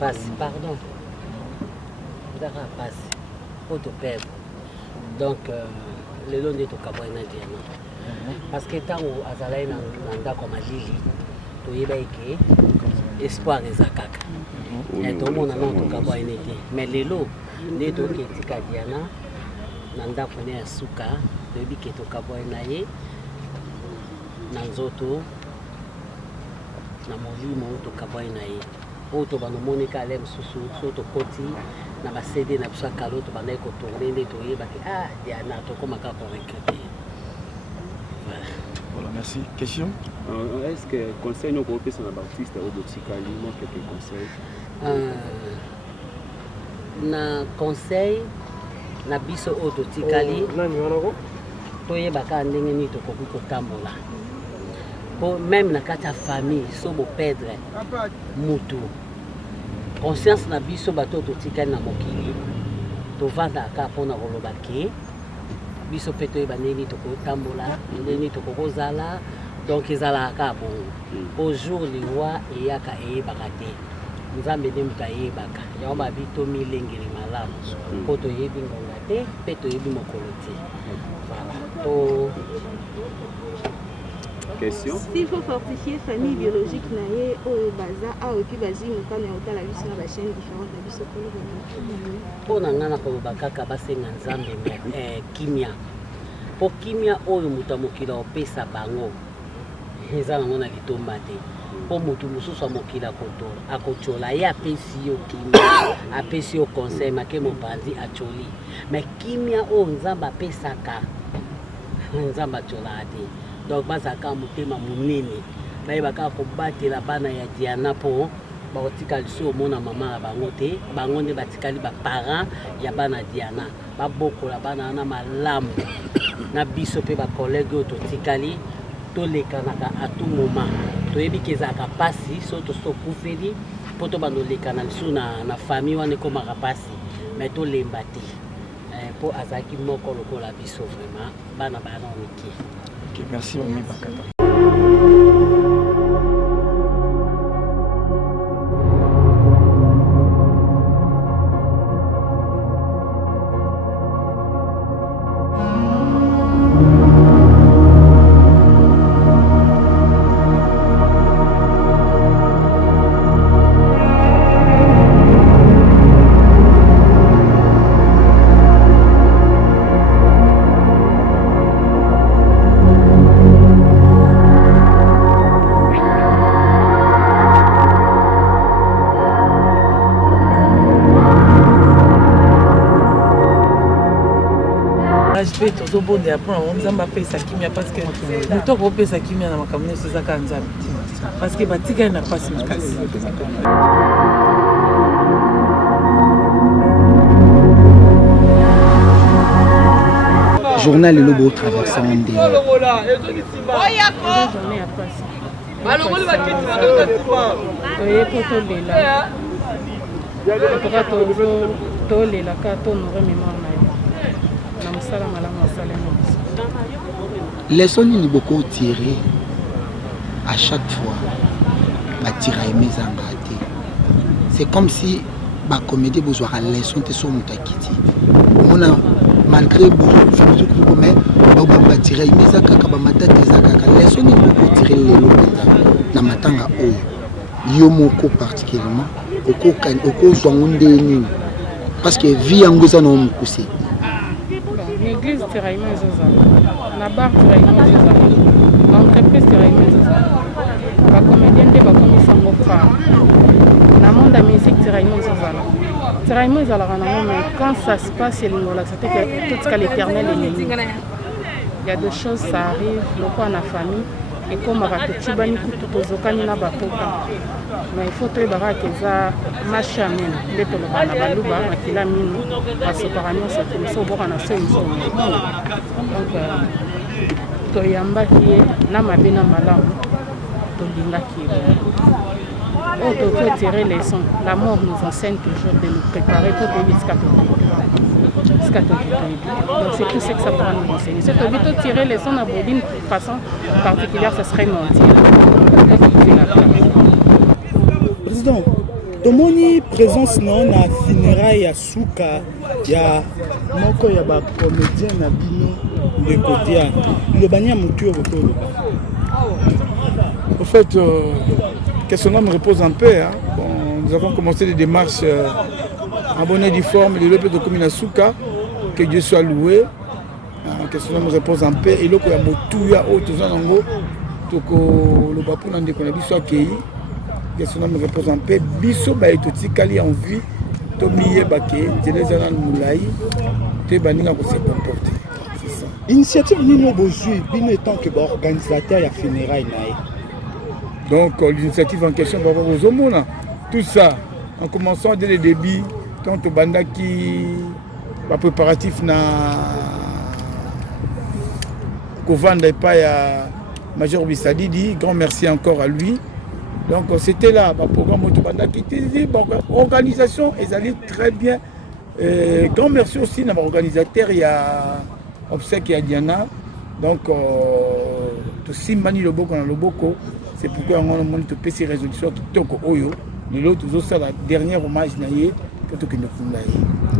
passe, pardon. Vous avez passe. Pour te perdre. Donc, le long de ton cabane diamant. Parce que tant que Azalaï n'a comme Lili, tu y vas espoir des akaka. Et tout le monde a notre cabane. Mais les lots, les deux qui étaient Kadiana, Nanda connaît un souka, le bic est au cabane naïe, Nanzoto, Namolimo, au cabane naïe. Auto bano monika alem susu soto koti na ba CD na bisa kalo to bana ko tourner ne to yeba ke Diana to koma ka pour recruter. Voilà, merci. Question? Est-ce que conseil nous pour sur l'artiste au Dotikali, moi quelques conseils? Na conseil na biso au Dotikali. Nani wanako? To yeba ka ndenge ni to koku ko tambola. Pour même na kata famille so bo perdre mutu conscience na biso bato totikali na mokili to vanda ka pona koloba ke biso pe toyeba ndeni tokotambola ndeni tokozala donc ezala ka bon au jour liwa eyaka eyebaka te nzambe nde moto ayebaka yango babi tomilengeli malamu mpo toyebi ngonga te mpe toyebi mokolo te voilà to question. S'il faut fortifier famille biologique naie au baza a oki bazi mukana ya otala biso na ba chaîne différentes na biso pour nangana ko bakaka basenga nzambe kimia po kimia oyo muta mokila opesa bango eza nango na litomba te po mutu mususu mokila kotola akochola ye apesi yo kimia apesi yo conseil make mopanzi acholi mais kimia oyo nzambe apesaka nzambe achola te. Donc, bazaka mutema munene bayebaka kobatela bana ya Diana po baotikali so mona mama ya bango te bango nde batikali ba parents ya bana Diana babokola bana na malamu na biso pe ba collègue totikali tolekanaka à tout moment toyebi kezaka pasi so to kufeli po to bandolekana lisu na famille wane komaka pasi mais tolemba te po azaki moko lokola biso vraiment bana bana miki. Okay, merci Mami Bakata. Tout bon de apprendre on zamba pesa kimia parce que nous toko pesa kimia na makamune seza kanzambi parce que batika na passe makasi. Journal le beau traversant des les sons ni beaucoup tirés à chaque fois c'est comme si la comédie besoin de leçon te sont mutakiti on a malgré beaucoup mais ba tirer mes akaka ba matata zakaka les sons ni beaucoup tirés les lobeta na matanga oyo yo moko particulièrement oko zongunde ni parce que vie yango za no mukuse l'église tiraillement ezozala na bar tiraillement ezozala l'entreprise tiraillement ezozala bacomédien nde bakomisango phare na monde ya musique tiraillement ezozala nango mais quand ça se passe elingolakisa te tout cas l'éternel elingi il y a des choses ça arrive lokola na famille ekomaka totibani kutu tozokani na bapota mais il faut toyebaka keza match ya mine nde toloba na baluba makila mino basopaka nyonso te so oboka na so nzomo donc toyambaki ye na mabe na malamu tolingaki ye oyo toto tirer leçon la mort nous enseigne toujours de nous préparer pour toyebi tika toyebi donc c'est tout ce que ça pourra nous enseigner si toyebi totirer leçon na d'une façon particulière ce serait mentir. Président, tomoni présence non na funérailles ya suka ya moko ya ba comédien na bino de côté le banya mutu okolo. En fait, que son homme repose en paix. Hein. Bon, nous avons commencé des démarches en bonne et due forme de l'Europe de commune Souka, que Dieu soit loué, que son homme repose en paix. Et là, il y a Motuya, Otozanango, le Bapou Nandekona, soit accueilli, que son homme repose en paix. Bisso, Baetotikali en vie, Tomiye Bake, Télézanan Moulaï, Tébaninga pour se comporter. C'est ça. Initiative Nino Bozui, bien étant que organisateur de funérailles. Donc l'initiative en question va avoir aux hommes, tout ça, en commençant dès le début, tant au banda qui va préparatif na Kovanda et pas à Major Bissadidi, grand merci encore à lui. Donc c'était là, le programme au banda qui était organisation, ils allaient très bien. Grand merci aussi à l'organisateur, il y a Obsèque et Diana. Donc tout Simbani Loboko dans Loboko. C'est pourquoi on a fait ces résolutions qui toquent au yo. L'autre, c'est la dernière hommage naïe que tu ne peux pas.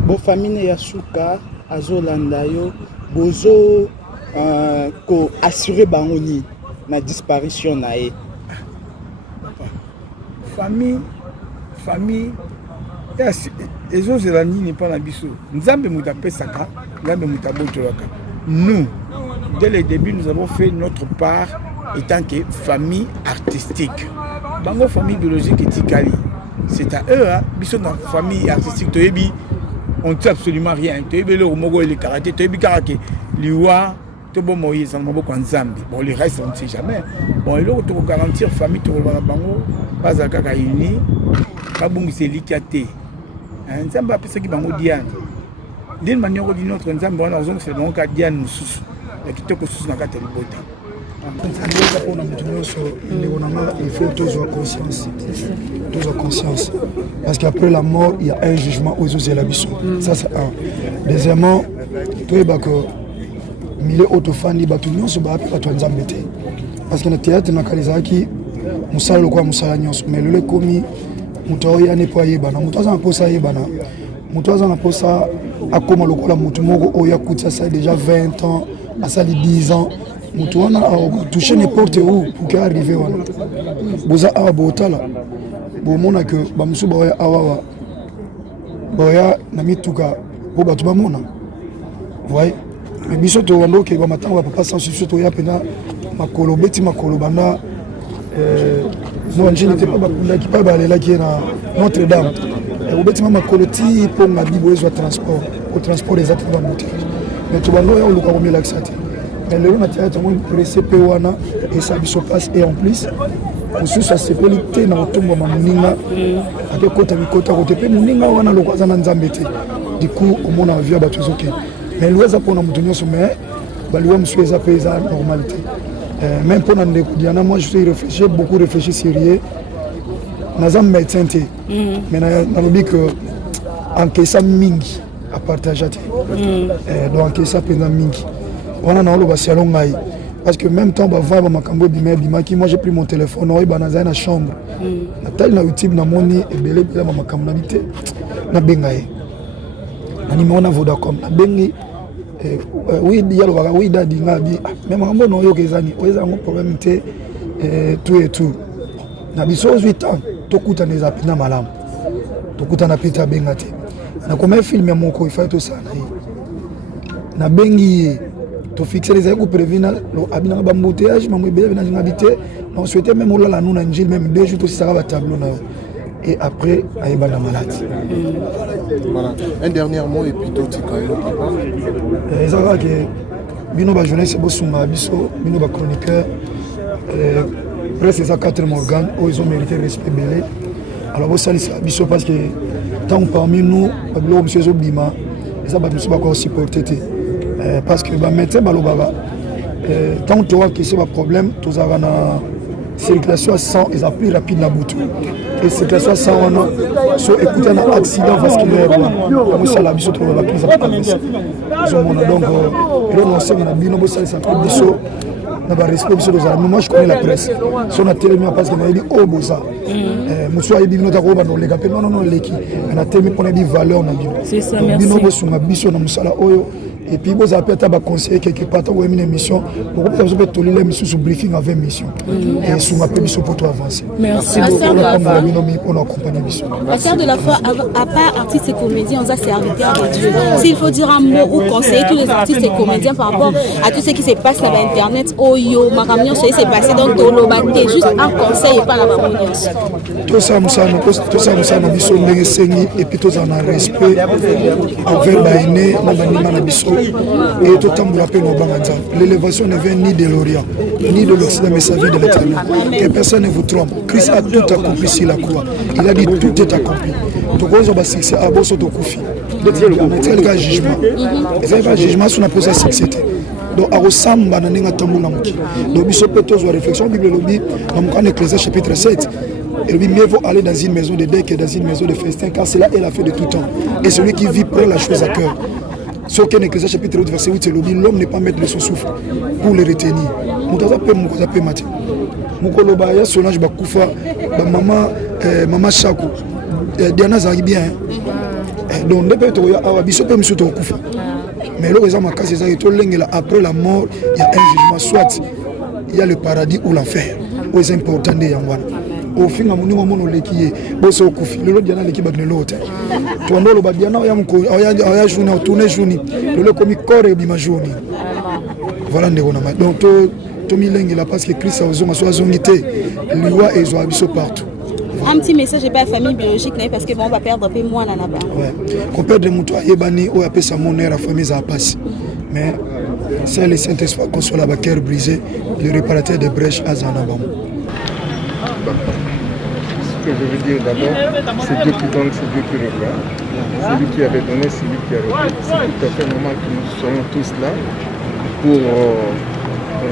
Bon famille Yasuka, Azolandayo, Bozo, ko assurer Bangoni na disparition naïe. Famille, les autres Zélani n'est pas la biso. Nzambe Moutapé Saka, Nzambe Moutabo Tolaka. Nous, dès le début, nous avons fait notre part. Étant que famille artistique. Bango famille biologique et Tikali. C'est à eux, hein. Biso dans famille artistique, on ne sait absolument rien. Le Mogo et le karaté, Karake, Liwa, Tobo Moïse, ça ne m'a pas Nzambi. Bon, le reste, on ne sait jamais. Bon, et là, tu peux garantir famille, tu peux Bango, pas à Kakaïni, Kabung, c'est l'Ikate. Nzambi a pensé que Bango Diane. D'une manière ou d'une autre, Nzambi, on a raison que c'est donc à Diane Moussous. Et qui te construit dans la Catalibote. Il faut tous avoir conscience. Parce qu'après la mort, il y a un jugement aux autres l'abisson. Ça, c'est un. Deuxièmement, tout est que milieu autofani, batunion se bat pas toi nzambete. Parce que le théâtre n'a qu'à les acquis, moussala le quoi moussala nyons. Mais le commis, moutoya n'est pas yébana. Moutoya n'a pas ça yébana. Moutoya n'a pas ça. À comment le quoi la moutumogo oya coûte ça déjà 20 ans, à ça 10 ans. Moutouna a touché n'importe où pour qu'il arrive. Boza a botala. Bon mona que bamusu boya awawa. Boya nami tuka pour batu bamona. Voyez. Mais biso to wando ke ba matin va pas sans suite to ya pena makolo beti makolo banda non je n'étais pas bakunda qui pas balela qui na Notre-Dame. Et au beti makolo ti pour ma bibo zo transport au transport des athlètes bamouti. Mais to wando ya uluka komi laxati. Mais le on a tiré tout pressé pewana et ça se passe et en plus on se sa sécurité na otombo mamuninga ate kota mikota kote pe muninga wana lokwaza na nzambete du coup au mona via batuzoke mais l'oueza pour na mutunyo mais baliwa msueza pesa normalité même pour na ndekudiana moi je suis réfléchi beaucoup réfléchi sérieux nazam médecin té mais na lobi que encaissa mingi à partager donc encaissa pena mingi on a le salon parce que même temps avant makambo bimaki moi j'ai pris mon téléphone on est dans la chambre na tel na YouTube na moni et belé bila makambo nabité na bengaye na numéro na Vodacom na bengi oui il y a le oui dadi ngabi même makambo no yo kezani oza un problème té tout et tout na biso 8 ans tokuta les apina malamu tokuta na pita bengate na comme film ya moko il faut tout ça na bengi to fixer les aïeux prévenir l'abina bambouteage maman bien venir habiter on souhaitait même là nous na njil même 2 jours aussi ça va tableau na et après aïba la malade. Voilà, un dernier mot et puis tout et ça va que bino ba jeunesse bosunga biso bino ba chroniqueur presque ça 4 organes où ils ont mérité respect belé alors vous salissez biso parce que tant parmi nous ba monsieur Zobima ça ba nous pas encore supporter parce que bah médecin balobaba tant tu vois que c'est un problème tous avons na circulation à 100 et plus rapide na boutou et circulation à 100 on so écouter un accident vasculaire comme ça la biso trouve la prise à donc et on sait que na bino bo ça c'est un biso na ba respect biso tozala. Moi je connais la presse. Son a tellement parce que na yebi o boza. Muso yebi bino ta ko ba no lega pe non leki. Na tellement qu'on a bi valeur na bino. C'est ça, merci. Bino bo sunga biso na musala oyo. Et puis vous avez peut-être conseiller quelque part où une émission. Vous pouvez peut-être tolérer l'émission sur briefing avec mission. Et sur ma pémission pour toi avancer. Merci beaucoup. On accompagne mission. À faire de la foi, à part artistes et comédiens, on a serviteur de Dieu. S'il faut dire un mot ou conseiller tous les artistes et comédiens par rapport à tout ce qui se passe sur Internet, oh yo, ma camion, ce qui s'est passé dans Tolo Baté, juste un conseil et pas la audience. Tout ça, nous sommes mission et puis tout ça, on a respect envers l'aîné, et tout le monde. L'élévation ne vient ni de l'Orient, ni de l'Occident, mais ça vient de l'Éternel. Que personne ne vous trompe. Christ a tout accompli sur la croix. Il a dit tout est accompli. Donc, on va succès à Bosso Tokufi. C'est le jugement. C'est le jugement sur la procès succès. Donc, à Rossam, Bananenga Tamounamuki. Donc, il faut peut-être réflexion. Bible lobby, dans le Ecclésiaste chapitre 7. Et lui, mieux vaut aller dans une maison de deuil que dans une maison de festin, car c'est là elle a fait de tout temps. Et celui qui vit prend la chose à cœur. Sauf qu'en Ecclésiaste chapitre 8, verset 8, l'homme n'est pas maître de son souffle pour le retenir. Mukoloba, Solange Bakoufa, Maman Chakou, Diana Zari bien. Donc, mais le raison après la mort, il y a un jugement, soit il y a le paradis ou l'enfer. C'est important de Yangwana. Au fin à mon nom l'équipe bosso kufi le diana l'équipe de l'autre toi non le badiana ya journée tourner journée le commis corps et bimajoni voilà ndekona donc to milenge la parce que Christ a osé soit zonité loi et zo abiso partout. Un petit message pas à la famille biologique parce que bon on va perdre un peu moins là bas. Ouais qu'on perd muto ayebani o appelle sa monnaie la famille ça passe mais c'est le Saint-Esprit console la cœur brisé le réparateur des brèches à Zanabam. Ce que je veux dire d'abord, c'est Dieu qui donne, c'est Dieu qui regarde. C'est lui qui avait donné, c'est lui qui a reçu. C'est tout à fait normal que nous soyons tous là pour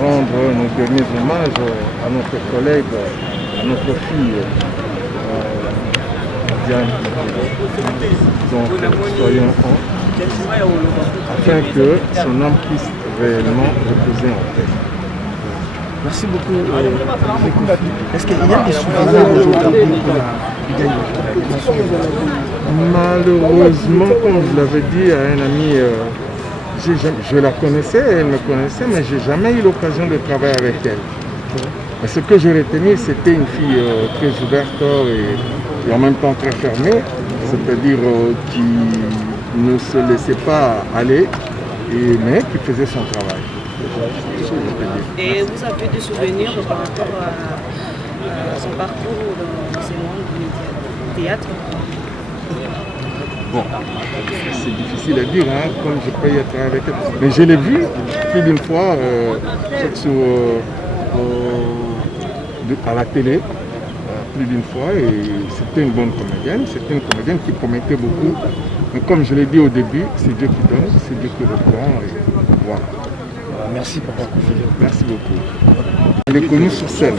rendre nos derniers hommages à notre collègue, à notre fille Diane. Donc soyons afin que son âme puisse réellement reposer en paix. Merci beaucoup. Est-ce qu'il y a des souvenirs aujourd'hui Malheureusement, comme je l'avais dit à un ami, je la connaissais, elle me connaissait, mais je n'ai jamais eu l'occasion de travailler avec elle. Mais ce que j'ai retenu, c'était une fille très ouverte et en même temps très fermée, c'est-à-dire qui ne se laissait pas aller, mais qui faisait son travail. Et vous avez des souvenirs par rapport à son parcours dans ce monde du théâtre? Bon, c'est difficile à dire, hein, comme je peux y être avec elle. Mais je l'ai vue plus d'une fois à la télé, plus d'une fois, et c'était une bonne comédienne. C'était une comédienne qui promettait beaucoup. Mais comme je l'ai dit au début, c'est Dieu qui donne, c'est Dieu qui reprend, et voilà. Merci Papa. Merci beaucoup. Je l'ai connue sur scène,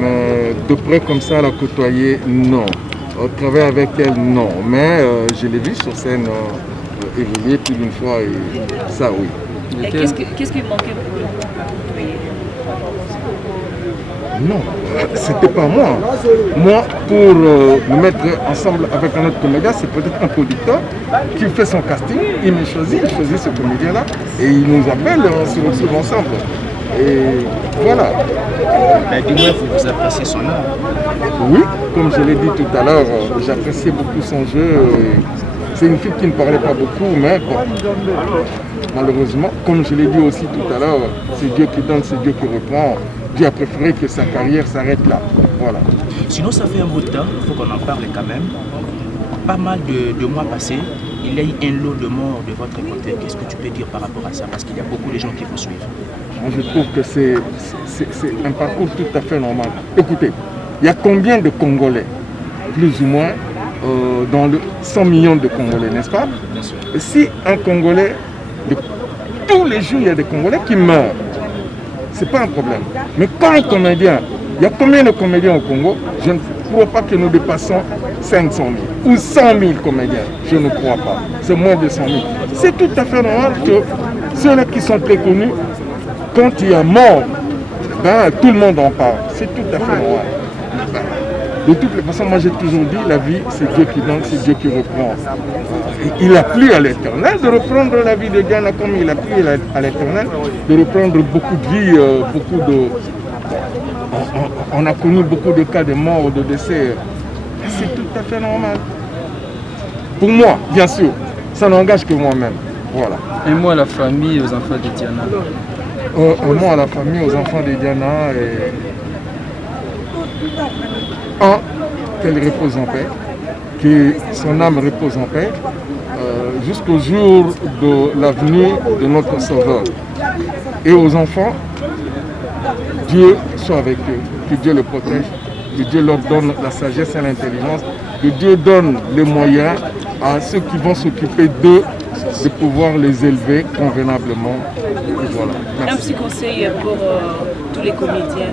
mais de près comme ça, la côtoyer, non. Travailler avec elle, non. Mais je l'ai vue sur scène évoluer plus d'une fois, et ça, oui. Et qu'est-ce qui manquait pour le côtoyer? Non, c'était pas moi. Moi, pour me mettre ensemble avec un autre comédien, c'est peut-être un producteur qui fait son casting, il me choisit, il choisit ce comédien-là, et il nous appelle, on se retrouve ensemble. Et voilà. Mais du moins, vous appréciez son art. Oui, comme je l'ai dit tout à l'heure, j'appréciais beaucoup son jeu. C'est une fille qui ne parlait pas beaucoup, mais bon, malheureusement, comme je l'ai dit aussi tout à l'heure, c'est Dieu qui donne, c'est Dieu qui reprend. Dieu a préféré que sa carrière s'arrête là. Voilà. Sinon, ça fait un bout de temps, il faut qu'on en parle quand même. Pas mal de mois passés, il y a eu un lot de morts de votre côté. Qu'est-ce que tu peux dire par rapport à ça? Parce qu'il y a beaucoup de gens qui vous suivent. Moi, je trouve que c'est un parcours tout à fait normal. Écoutez, il y a combien de Congolais, plus ou moins, dans le 100 millions de Congolais, n'est-ce pas? Et si un Congolais, tous les jours, il y a des Congolais qui meurent, c'est pas un problème. Mais quand un comédien, il y a combien de comédiens au Congo? Je ne crois pas que nous dépassons 500 000 ou 100 000 comédiens. Je ne crois pas. C'est moins de 100 000. C'est tout à fait normal que ceux-là qui sont très connus, quand il y a mort, ben, tout le monde en parle. C'est tout à fait normal. De toutes les façons, moi j'ai toujours dit, la vie, c'est Dieu qui donne, c'est Dieu qui reprend. Et il a plu à l'Éternel de reprendre la vie de Ghana comme il a plu à l'Éternel de reprendre beaucoup de vies, beaucoup de... On a connu beaucoup de cas de mort, de décès. C'est tout à fait normal. Pour moi, bien sûr, ça n'engage que moi-même. Voilà. Et moi, la famille, aux enfants de Diana. Moi, la famille, aux enfants de Diana, qu'elle repose en paix, que son âme repose en paix, jusqu'au jour de la venue de notre Sauveur. Et aux enfants, Dieu soit avec eux, que Dieu les protège, que Dieu leur donne la sagesse et l'intelligence, que Dieu donne les moyens à ceux qui vont s'occuper d'eux de pouvoir les élever convenablement. Et voilà. Un petit conseil pour tous les comédiens.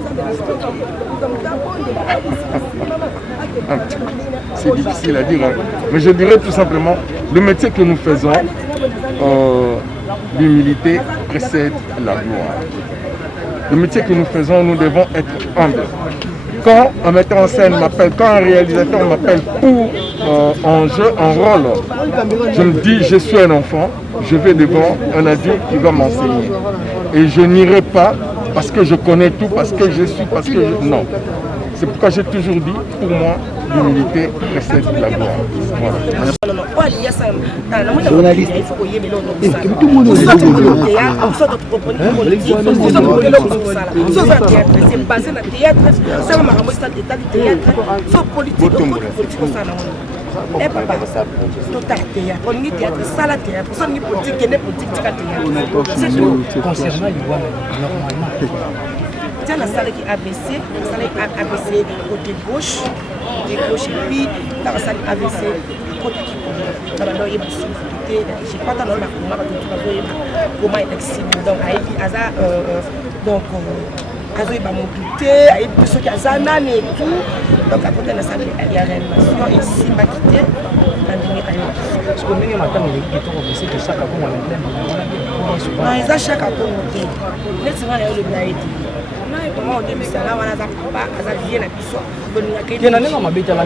C'est difficile à dire, hein. Mais je dirais tout simplement, le métier que nous faisons, l'humilité précède la gloire. Le métier que nous faisons, nous devons être humbles. Quand un metteur en scène m'appelle, quand un réalisateur m'appelle pour un jeu, un rôle, je me dis, je suis un enfant, je vais devant un adulte qui va m'enseigner. Et je n'irai pas parce que je connais tout, parce que je suis, parce que je... Non. C'est pourquoi j'ai toujours dit, pour moi, l'humilité précède la gloire. Voilà. Journaliste. Eh papa, total théâtre, on y théâtre, salle théâtre, on y politique, on y politique, c'est tout. Concernant l'Iwan, normalement. Tiens, la salle qui est ABC, la salle qui est ABC côté gauche, et puis dans la salle ABC, côté qui est dans la possibilité, je ne sais pas dans la comment il est donc donc il y a mobilité, il y a ceux qui ont un et tout. Donc à côté de la salle, il y a réanimation et si ma quitté, parce que même maintenant, il est que chaque fois on non, ils ont chaque fois monté. Les gens ont le blague. Non, comment on dit que ça là, on a pas, ça vient à Bissau. Il y a un homme qui habite à la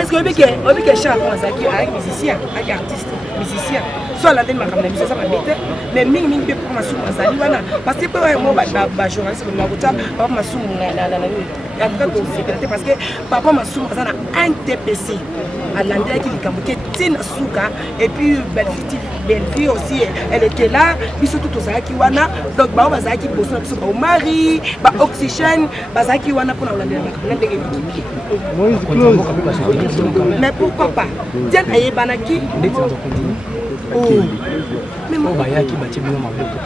est-ce que chaque fois, ça qui est musicien, artiste, musicien. Soit la dame m'a dit ça m'a bête, mais ming peut pour ma somme wana parce que pour moi ba journaliste comme Makuta pas ma somme la sécurité parce que papa ma somme ça un TPC à l'endroit qui likamboke Tina Souka et puis Belle-Fille aussi elle était là puis surtout tout ça qui wana donc ba za qui bosse sur ba mari ba oxygène ba za qui wana pour la mais pourquoi pas Diane ayebanaki mais moi bayaki bati bino maboko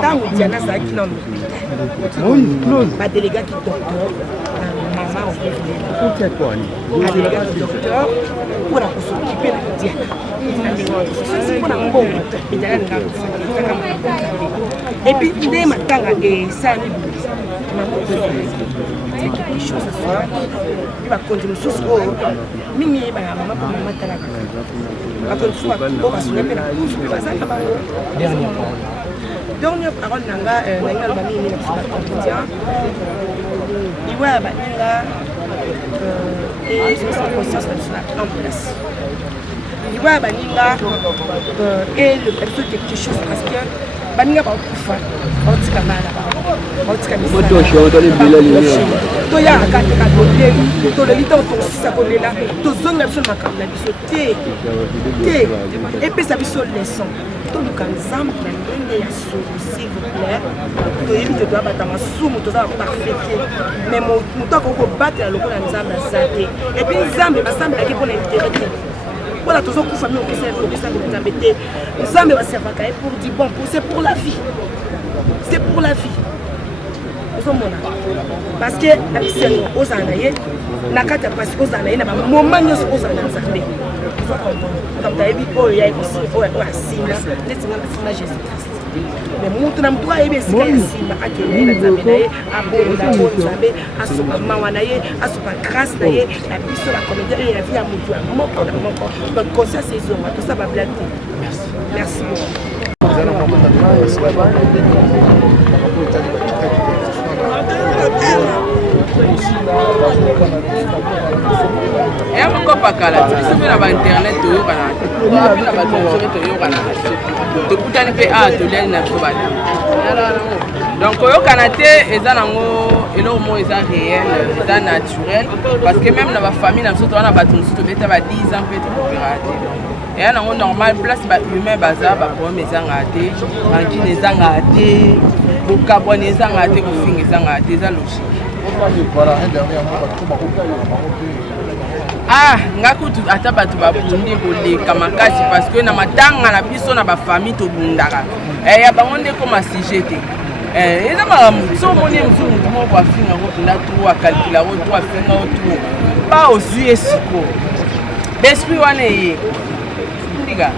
tant que Diana ça qui non ba délégué qui docteur maman au délégué docteur pour la s'occuper de Diana et puis dès matin et ça quelque chose à faire. Il va continuer sur ce rôle. Mimi va maman pour maman tala. Après une fois, on va se lever la couche. Dernière parole nanga nanga mami ni la il va baninga et c'est sa conscience en place. Il va baninga et le perso quelque chose parce que baninga ba kufa otika mala ba otika moto shotali bila lile to ya akateka to le to le lito to sisa ko lela to zonga biso makamba biso te et puis ça biso leçon to luka nzambe na ndenge ya solo s'il vous plaît to yebi te doit batama sumu to za parfait mais moto ko battre lokola nzambe azate et puis nzambe basambe la ki pour l'intérêt. Voilà, tous les familles ont été nous sommes pour dire bon, c'est pour la vie. C'est pour la vie. Parce que la vie c'est aux anaïs, la carte passe aux anaïs, la moment où aux anaïs. Comme tu as dit, il y a aussi Jésus-Christ. Mais mutu na mtu aibe sika simba akele na zabenaye abonda bonzabe asupa mawanaye asupa grâce naye la biso la comédie et la vie à mutu moko na moko donc conscience ils ont tout ça va blaguer. Merci beaucoup. eya mokopakala biso mpe na bainternet toyokana te na batonsoki toyokana tokutani mpe awa toliani na biso bana donc koyokana te eza nango eloko moko eza réel eza naturel parce que même na bafamille na biso toza na bato mosusu tobeta ba 10 ans mpe tokopera te eya nango normal place bahumain baza baproblème ezangaka te rancune ezangaka te bokabwana ezangaka te kofinga ezangaka te eza logique nga kutu ata bato babundi koleka makasi parce que na matanga na biso na bafamille tobundaka ya bango nde koma sujet te eza makambo so omoni mosu motu moko afinga kopunda to akalkula ko to afinga ko to ba ozwi esiko besprit wana eye ndika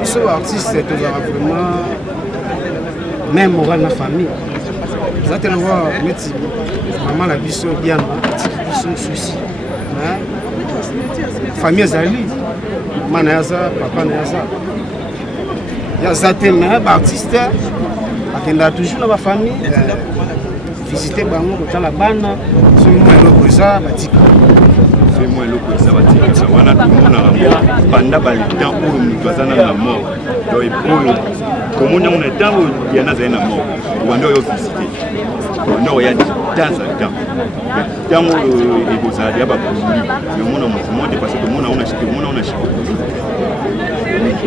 biso artiste tozalaka vraiment même moral na famille eza te lokola neti mama na biso diana atiki biso susi famille ezali mama na ye aza papa na ye aza yaza te me baartiste akendaka toujours na bafamille visite bango kotala bana soki mwa eloko eza batika moi eloko eza batikisa wana tomonaka ngo banda baletan oyo moto aza nana na mort donc epoyo komoni yango na ntango oyo diana azali na mort wanda oyo visite wanda oyo ya temps à temps ntango oyo ekozala deya bapolimi omona moto mwa dépasse tomona ngo na chikoli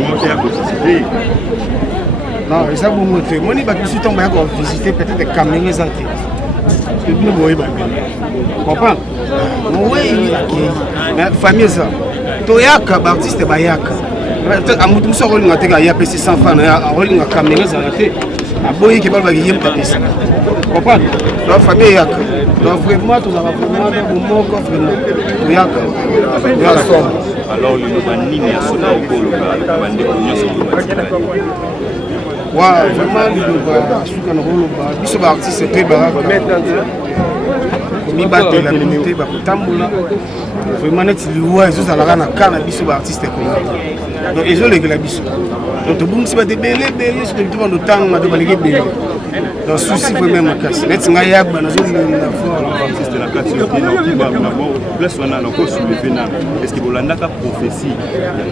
moto ya kovisite non eza bongo te moni bato biso ntango baya kovisite peut-être kamenge eza te parce que bino boyeba mbele comprendre moweyi akei mais famille eza toyaka baartiste bayaka amutu mosu akolinga teke aya pesi 100 francs na ye akolinga kamenge ezala te aboyiki balobaki ye mutu apesa comprendre donc famille eyaka donc vraiment tozalaka vraiment bomoko vraiment toyaka alors liloba nini ya soka okoloba bandeko nyonso batikali wa vraiment liloba suka na koloba biso baartiste toyebaka komibatela bino te bakotambola vraiment neti liwa ezozalaka na ka na biso baartiste congolais donc ezolekela biso donc tobungisi bato ebele ebele soki to bando ntango bato baleki ebele donc susi vraiment makasi neti ngai yagba nazolinga artiste na kati yo na kiba na bo place wana na ko soulever na est-ce que bolandaka prophétie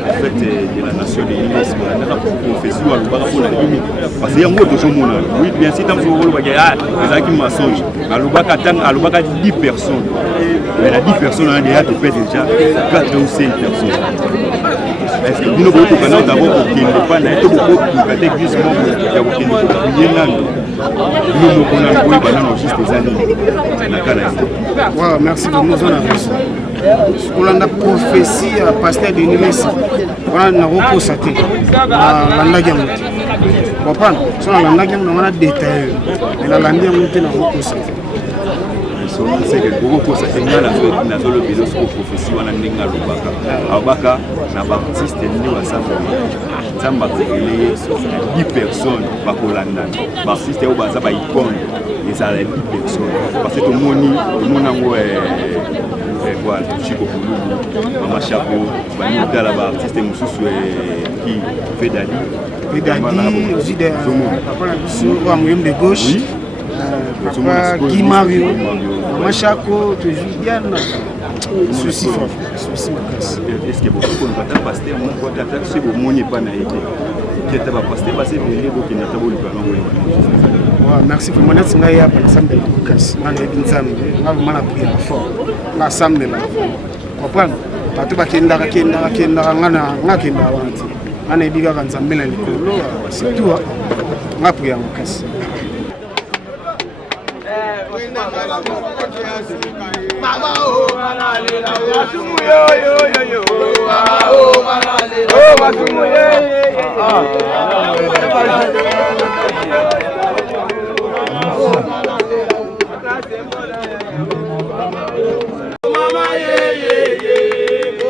en fait de la nation de l'Église bolandaka prophétie wa lubaka pour la limite parce que yango tozomona oui bien sûr tamso ko lubaka ezaki mensonge alubaka tang alubaka 10 personnes mais la 10 personnes on a déjà te paie déjà 4 ou 5 personnes est-ce que bino ko kana d'abord ko kende pa na to ko ka te église mo ya ko kende ko yenando bino mo kona ko ba na juste ezali na kana wow merci de nous en avoir kolanda prophétie ya pasteur de l'Église wana na kokosa te nalandaki yango te comprendre so nalandaki yango nanga na détail mais nalandi yango te na kokosa te c'est que kokosa te nga nazolobela soko prophétie wana ndenge alobaka alobaka na baartiste nde basafo nzambe akovele ye 10 personnes bakolandana baartiste oyo baza baicone ezala 10 personnes parce que tomonango voilà Chico Kouloubou, Mama Chapeau, Banitala, artiste Moussou qui fait Dali. Aussi des de gauche, Guy Mario, Machako, tu joues bien. Souci fort, souci macasse. Est-ce que beaucoup de gens ont passé mon côté attaque sur le monde pas naïf. Qui était pas passé passer venir donc il n'a pas voulu parler. Merci pour mon aide singa ya par samedi macasse. On est bien samedi. On a vraiment appris fort. La samedi là. Comprendre? Bato bakenda ngana ngakenda wanti. Ana ibiga kanzambe na likolo. C'est tout. On a appris macasse. Mama oh malalela wasumu yo mama oh malalela oh wasumu mama ye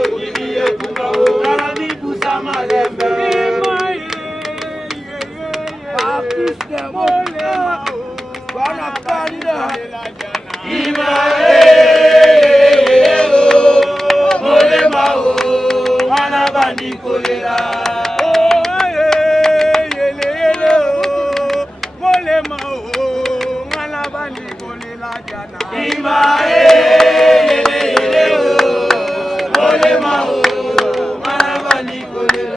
ogidi etuka o nani kusama lembe artiste mole bana kanda Kolela oh yele molema oh ngala bandi kolela jana ima yele molema oh ngala bandi kolela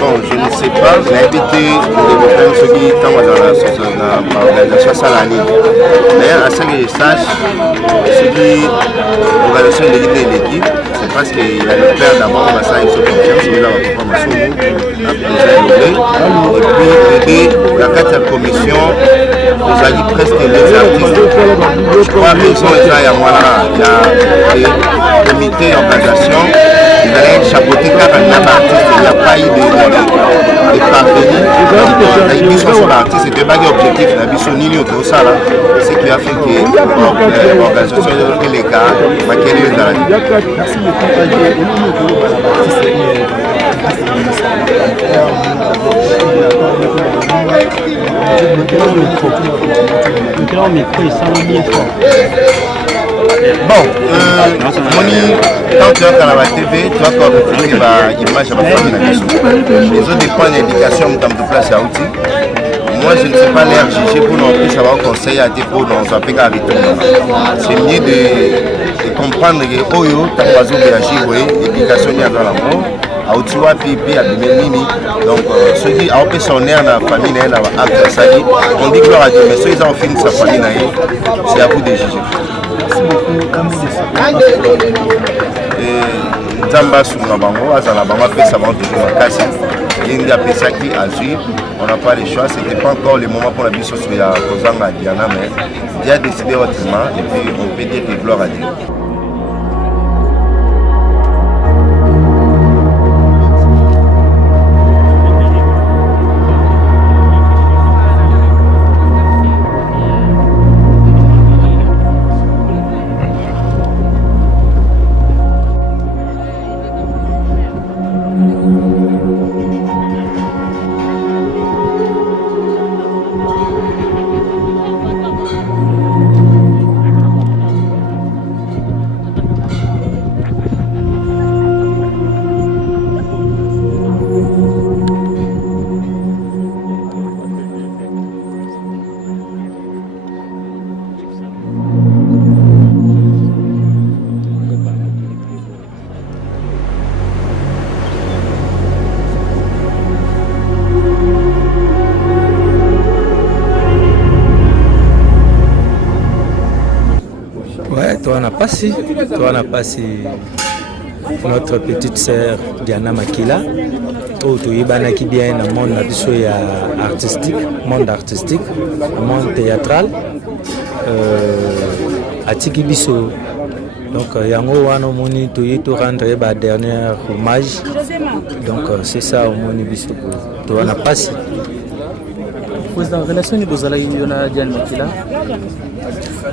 Bon, je ne sais pas, j'ai invité les ceux qui sont dans l'organisation Salani. Mais à ce que je sache, ceux qui l'organisation de l'équipe, c'est parce qu'il y a le père d'abord, on va ça, il se confiance, il a la formation, et puis la 4e commission, vous avez presque les artistes. Je crois qu'ils sont déjà à moi là, il y a des comités d'organisation. Ils allaient chapeauter 49 artistes, il n'y a pas eu de parvenus. Ils sont artistes, c'était pas l'objectif, ce qui a fait que l'organisation et les cas, merci bon, quand tu es à la TV, tu as encore reflété l'image à la famille. Les autres dépendent de l'éducation dans de place à outils. Moi, je ne sais pas l'air juger pour non plus savoir conseil à dépôt dans un pays à c'est mieux de comprendre que Oyo, tu as besoin de réagir, l'éducation est dans l'amour. Autiwa pipi abimelini donc ceux qui ont fait son air dans la famille na acte ça on dit gloire à Dieu mais ceux qui ont fini sa famille c'est à vous de juger. Et Zamba Souna Bango azala bango pesa bango toujours makasi yindi apesa qui agir on n'a pas le choix c'était pas encore le moment pour la mission sur ya kozanga Diana mais Dieu a décidé autrement et puis on peut dire que gloire à Dieu. Toi, on a passé notre petite sœur Diana Makila. Tu es qui bien dans le monde artistique, monde théâtral. À Tikibiso. Donc, Yango Wano Moni, tu rendre le dernier hommage. Donc, c'est ça au Moni Biso. Tu en as passé. Président, relation avec Diana Makila.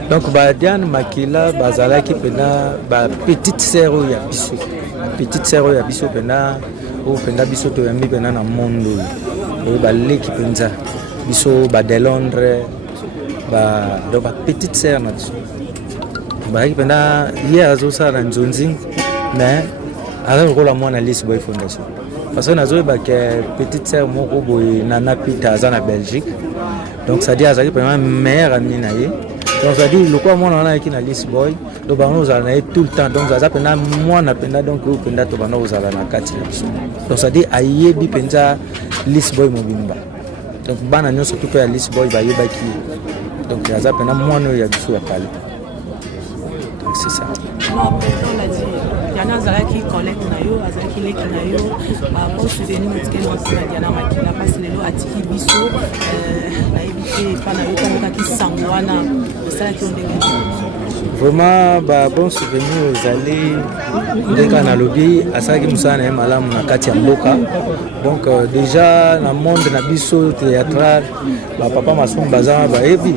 Donc Diane Makila bazalaki pena ba petite sœur ya biso. Petite sœur ya biso pena o pena biso to yambi pena na mondo. O ba leki penza biso ba de Londres ba do ba petite sœur na biso. Ba ki pena hier azosa na Nzonzi mais alors ko la mona Lise Boy Fondation. Parce que nazo ba que petite sœur moko boy Nana Pita za na Belgique. Donc ça dit azali pena mère amie na ye. Donc ça dit le quoi moi on a qui na Lise Boy do ba nous ala tout le temps donc ça pena moi na pena donc penda to ba nous ala na kati na biso. Donc ça dit ayebi penza Lise Boy mobimba. Donc bana nyonso tout pe Lise Boy ba yeba ki. Donc ça pena moi no ya biso ya pale. Donc c'est ça. Non, après on a dit Diana Zalaki collecte na yo, Azalaki leki na yo, bon souvenir motiqué non si Diana Makila parce que lelo atiki biso na éviter pas na yo comme qui sangwana de ça qui on dégage. Vraiment bon souvenir aux allées de lobby asaki musana e malamu na kati ya mboka. Donc déjà na monde na biso théâtral papa mason bazama ba ebi.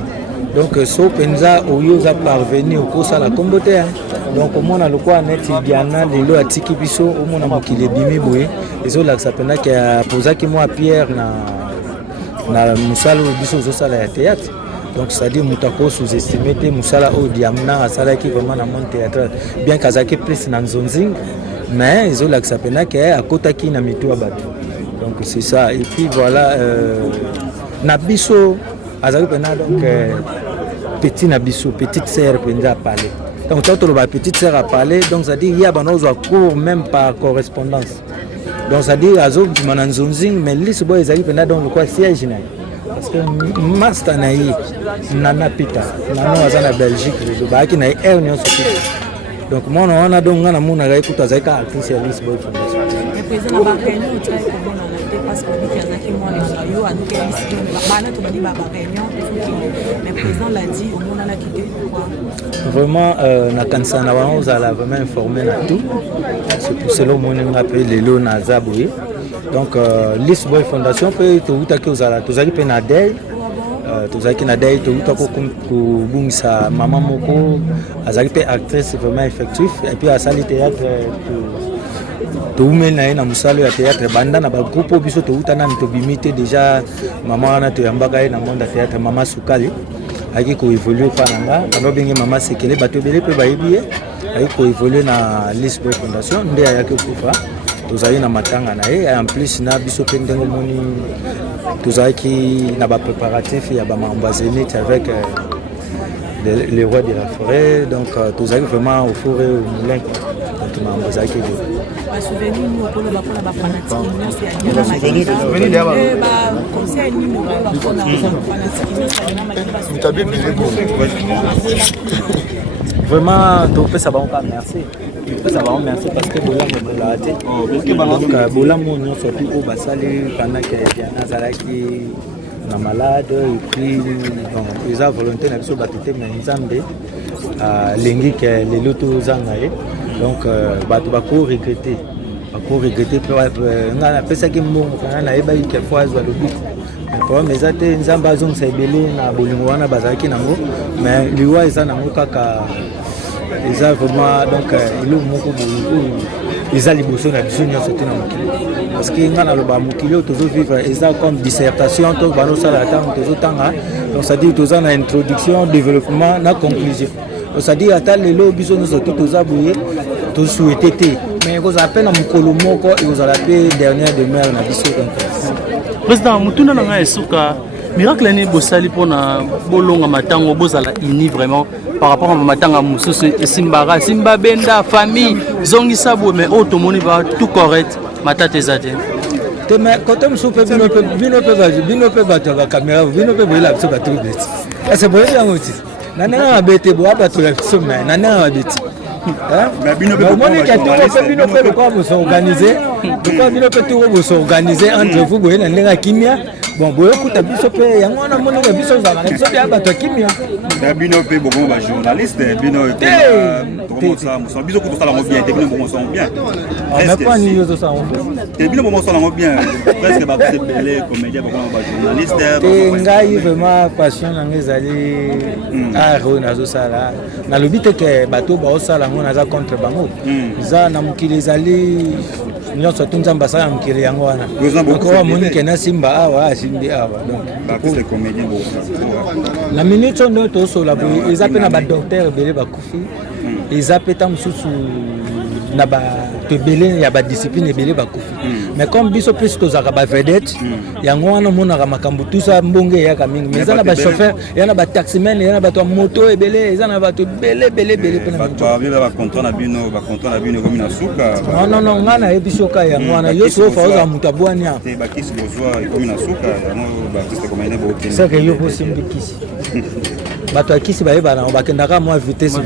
Donc so penza oyo za parvenir au kosa la comboté. Donc on a le quoi net Diana lelo atiki biso au mona mokile bimi boye. Ezo la sapena ki posa ki moi Pierre na musala biso zo sala ya théâtre. Donc ça dit mutako sous-estimé te musala o diamna asala ki vraiment na monde théâtre bien kazaki plus na Nzonzi mais ezo la sapena ki akota ki na mitu abatu. Donc c'est ça et puis voilà na biso azali pena donc petit nabiso petite sœur penza parler donc tant la petite sœur a parlé donc ça dit il y a banozo cours même par correspondance donc ça dit azo mananzonzi mais Lise Boy ezali pena donc quoi siège na parce que master na yi Nana Pita nano azana Belgique le baki na air union société donc moi on a donc na mona ga ikuta zaika actrice ya Lise Boy Fondation le président ba réunion trai comme on a parce qu'on dit qu'il y a qui moi na yo a nous que bana to bani ba réunion mais le président l'a dit au monde a quitté pourquoi vraiment na kanisa na wana ozala vraiment informé na tout c'est selon mon appel lelo na zaboye donc Lise Boy Fondation peut to utaki ozala tozali pe na dei tozali na dei to utako ko bungisa mama moko azali pe actrice vraiment effectif et puis asali théâtre to umena na musalo ya théâtre banda na ba groupe biso to utana to bimite déjà mama na to yambaka na monde théâtre mama Sukali aki ko évoluer pa nanga ano bengi mama Sekele bato bele pe ba yebiye aki ko évoluer na Lise Boy Fondation nde ayaki kufa tozali na matanga na ye en plus na biso pe ndengo moni tozaki na ba préparatif ya ba mambazenit avec les rois de la forêt donc tozali vraiment au four et au moulin donc mambazenit ba souvenir ni okolo ba pona ba fanatique ni c'est ya souvenir de ba conseil ni mo ba pona fanatique ni c'est ya makila mutabi bilego vraiment to pesa ba on merci ça va merci parce que bola mo la té donc bola mo non surtout au basali pendant que Diana Zalaki na malade et puis bon ils ont volonté na biso batete mais nzambe lengi que les loto zangaye donc bato ba ko regretter nga na pesa ki mbongo kana na eba iki fois zo le but mais mais ate nzambe azong sa ebele na bolingo wana bazalaki nango mais liwa eza nango kaka eza vraiment donc ilo moko bolingo eza liboso na biso nyonso te na mokili parce que nga na loba mokili tozo vivre eza comme dissertation to bano sala tango tozo tanga donc ça dit toza na introduction développement na conclusion donc ça dit ata lelo biso nyonso toza boye to souhaiter te mais vous appelle na mokolo moko et vous allez dernière demeure na biso donc président mutuna nanga esuka miracle ni bosali pona bolonga matango bozala ini vraiment par rapport à matanga mususu esimbara simba benda famille zongisa bo mais auto moni ba tout correct matata ezate te mais quand on soupe bino pe ba ta caméra bino pe bola biso ba tout bête c'est bon ya ngoti nana bete bo aba to la biso mais nana bete mais bino pe bino pe ko vous organiser pourquoi bino pe tout vous organiser entre vous boye na ndenga kimia bon boyokuta biso mpe yango wana monaka biso ozalaka na biso bya bato ya kimia na bino mpe bokomo bajournaliste bino tokomosala biso kutu osala yango bien te bino bokomosala yango bien mais pas nini ozosala yango te bino bomosala yango bien presque bakuta ebele comédien bokomo bajournaliste te ngai vraiment passion nanga ezali art oyo nazosala nalobi te ke bato baosala yango naza contre bango eza na mokili ezali nyonso tu nzambe asala na mokili yango wana donc oyo amoni ke nasimba awa asimbi awa donc na minute oyo nde tosola boye eza mpe na badocteur ebele bakufi eza mpe ta mosusu na bato ebele ya badiscipline ebele bakufi mais comme biso plus tozalaka bavedete yango wana omonaka makambo tusa mbonge eyaka mingi mais eza na bachauffeur eya na bataximen eya na bato ya moto ebele eza na bato ebele bacontra na bino ekomi na suka non ngai nayebi soka yango wana yo sofa ozala moto abwani a bakisi bozwa ekomi na suka yango baartiste comédien bookende seke yo posimbi kisi bato ya kisi bayeba nango bakendaka mwa vitesse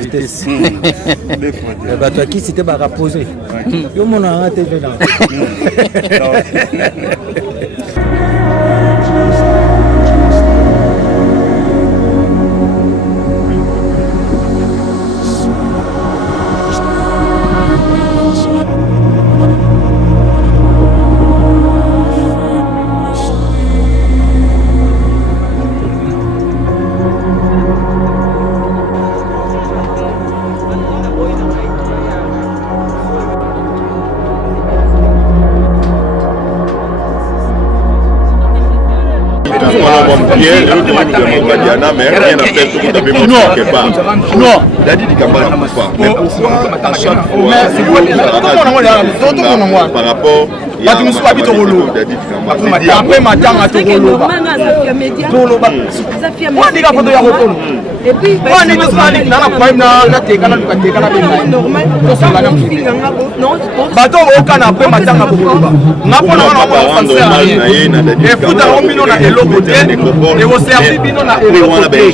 bato ya kisi te bakapose yo mona nanga te mpe nango Diana, mais rien n'a fait tout le monde quelque part. Non, il a dit qu'il pas. Mais pourquoi à chaque fois par rapport bato mosusu babi tokoloba après matanga tokoloba wandika foto ya kotolo wana etosaliki nana problème nateka naluka na benga tosangana bato okana après matanga kokoloba nga mpona wana wakosansea efutaka bino na eloko te ekoservi bino na eloko te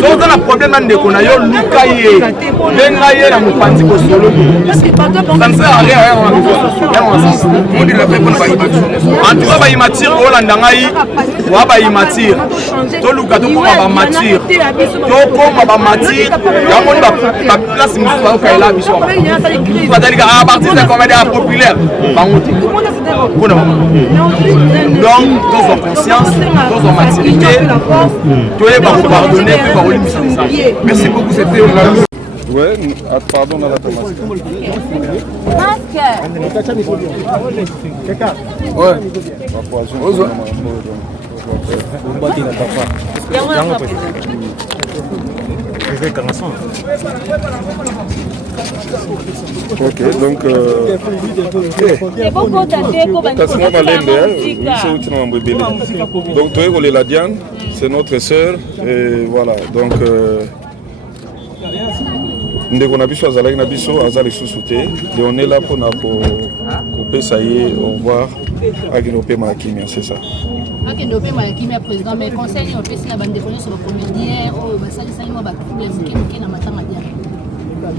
so oza na problème na ndeko na yo luka ye benga ye na mopanzi kosolo sansea rien en tout cas bayimatire olanda ngai wa bayimatire toluka tokoma bamatire tokoma bamatire yamoni baplace mosusu bayokaela biso bazalika abartiste ya comédie populaire bango te mpona donc tozwa conscience tozwa maturité toyeba kopardonne mpe baolimisa message merci beaucoup c'était ouais, pardon, on a la tomate. Ok, donc donc la Diane, c'est notre sœur et voilà donc ndeko na biso azalaki na biso aza lisusu te et on est là pour kopesa ye au revoir akende opema ya kimia c'est ça akende opema ya kimia président mais conseil opesi na bandeko nyonso bacomédien oyo basalisaki mwa batrouble moke na matanga diana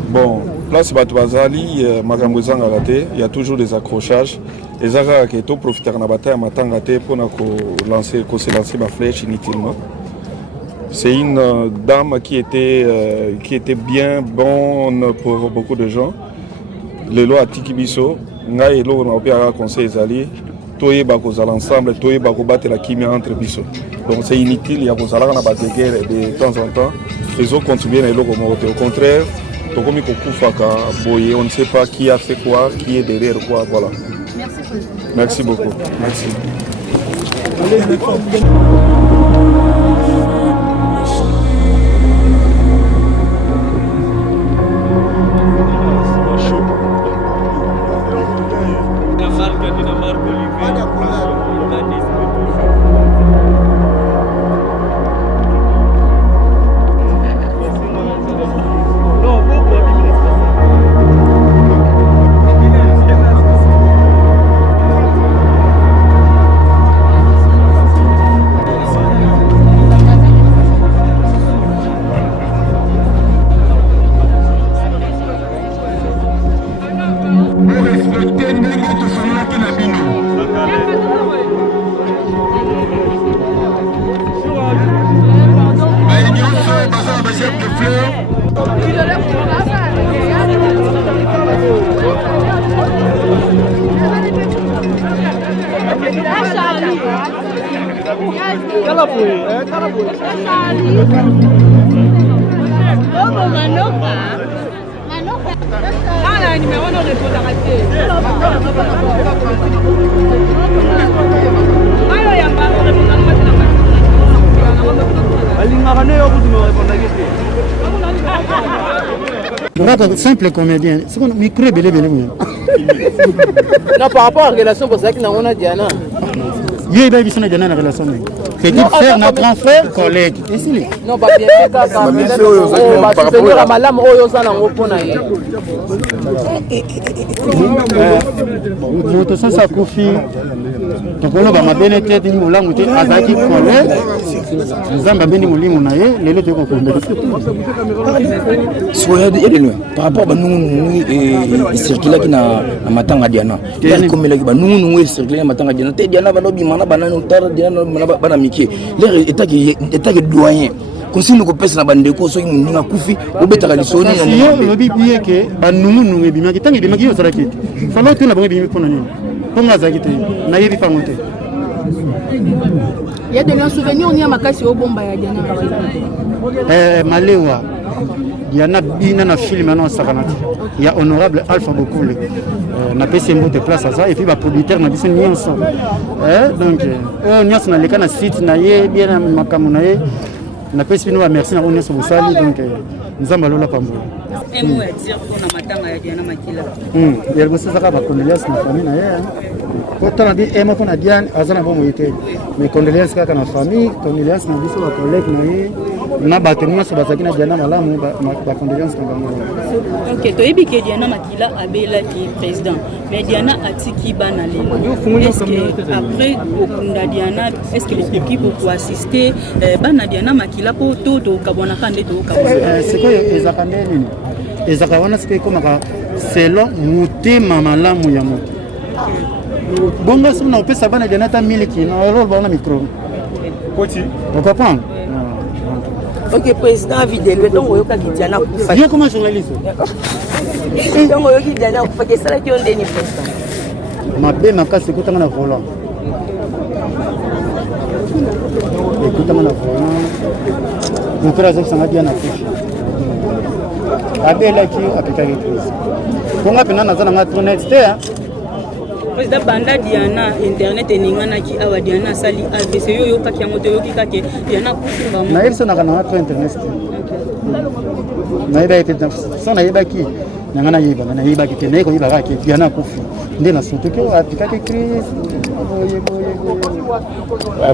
bon place bato bazali makambo ezangaka te il y a toujours des accrochages eza kaka ke toprofitaka na bata ya matanga te mpona kose lancer baflèche inutilement. C'est une dame qui était bien bonne pour beaucoup de gens. Le lo atiki biso, ngai elo na opéra conseil ezali, toyeba kozala ensemble, toyeba kobatela la kimia entre biso. Donc c'est inutile, il y a kozala na ba guerre de temps en temps. Les autres contribuent na elo comme au contraire, tokomi kokufaka boye, on ne sait pas qui a fait quoi, qui est derrière quoi, voilà. Merci beaucoup. Merci. Simple comédien. C'est qu'on micro belé. Non, par rapport à la relation, c'est ça qu'il y a Diana. Il y a une Diana relation. Petit frère, notre grand frère, collègue. Non, pas bien fait ça. La madame Oyosa n'a pas moto sasa kufi tokolo ba mabene tete ni mulangu te azaki collègue nzamba beni mulimu na ye lelo te ko kombe soya de loin par rapport à nous et circuler qui na matanga Diana comme la ba nous circuler matanga Diana te Diana ba no bi mana banana tar Diana bana miki l'air état que doyen conseil ko pesa na bandeko so ninga kufi obetaka lisoni na yo lobi biye ke banungu nungu bima kitangi bima kiyo saraki falo tuna bangi bimi pona nini ponga zakite na yebi pangote il y a de souvenirs on y a makasi au bomba ya Diana malewa Diana bina na film na sakanati ya honorable Alpha Bokule na pesi mbote place à ça et puis ba producteur na biso nyonso donc nyonso na leka na site na ye bien makamu na ye na pesi nous merci na on sur sali donc nous allons lola pambo un mot à dire pour na matanga ya Diana Makila il y a aussi ça ba condoléances na famille na ye pourtant dit emo pour na Diana azana bon été mais condoléances kaka na famille condoléances na biso ba collègue na ye na ba tenir sur bazaki na Diana malamu ba condoléances na bango OK to yebi ke Diana Makila abela ki président mais Diana atiki bana lelo est-ce que après okunda Diana est-ce que les équipes pour assister bana Diana Makila po to kabona kande to kabona c'est quoi ezakande nini ezakawana c'est comme selon mutema malamu ya moto bonga sona opesa bana Diana ta miliki na rôle bana micro poti on comprend. Ok, président vidéo donc oyoka ki Diana kufa. Viens comme journaliste. Donc oyoki Diana kufa que ça qui on deni président. Mabe makasi kutanga na volant. Ekutanga na volant. Mon frère Zek sanga Diana kufa. Abela ki apeka ki crise. Konga pena na zana ngatu next day. Président banda Diana internet eningana ki awa Diana sali AVC yo kaki yango to yoki kake Diana kufunga na yebisa na kana to internet na yeba ite so na yeba ki ngana yeba na yeba ki tene ko yeba kake Diana kufu nde na soto ki apika ki crise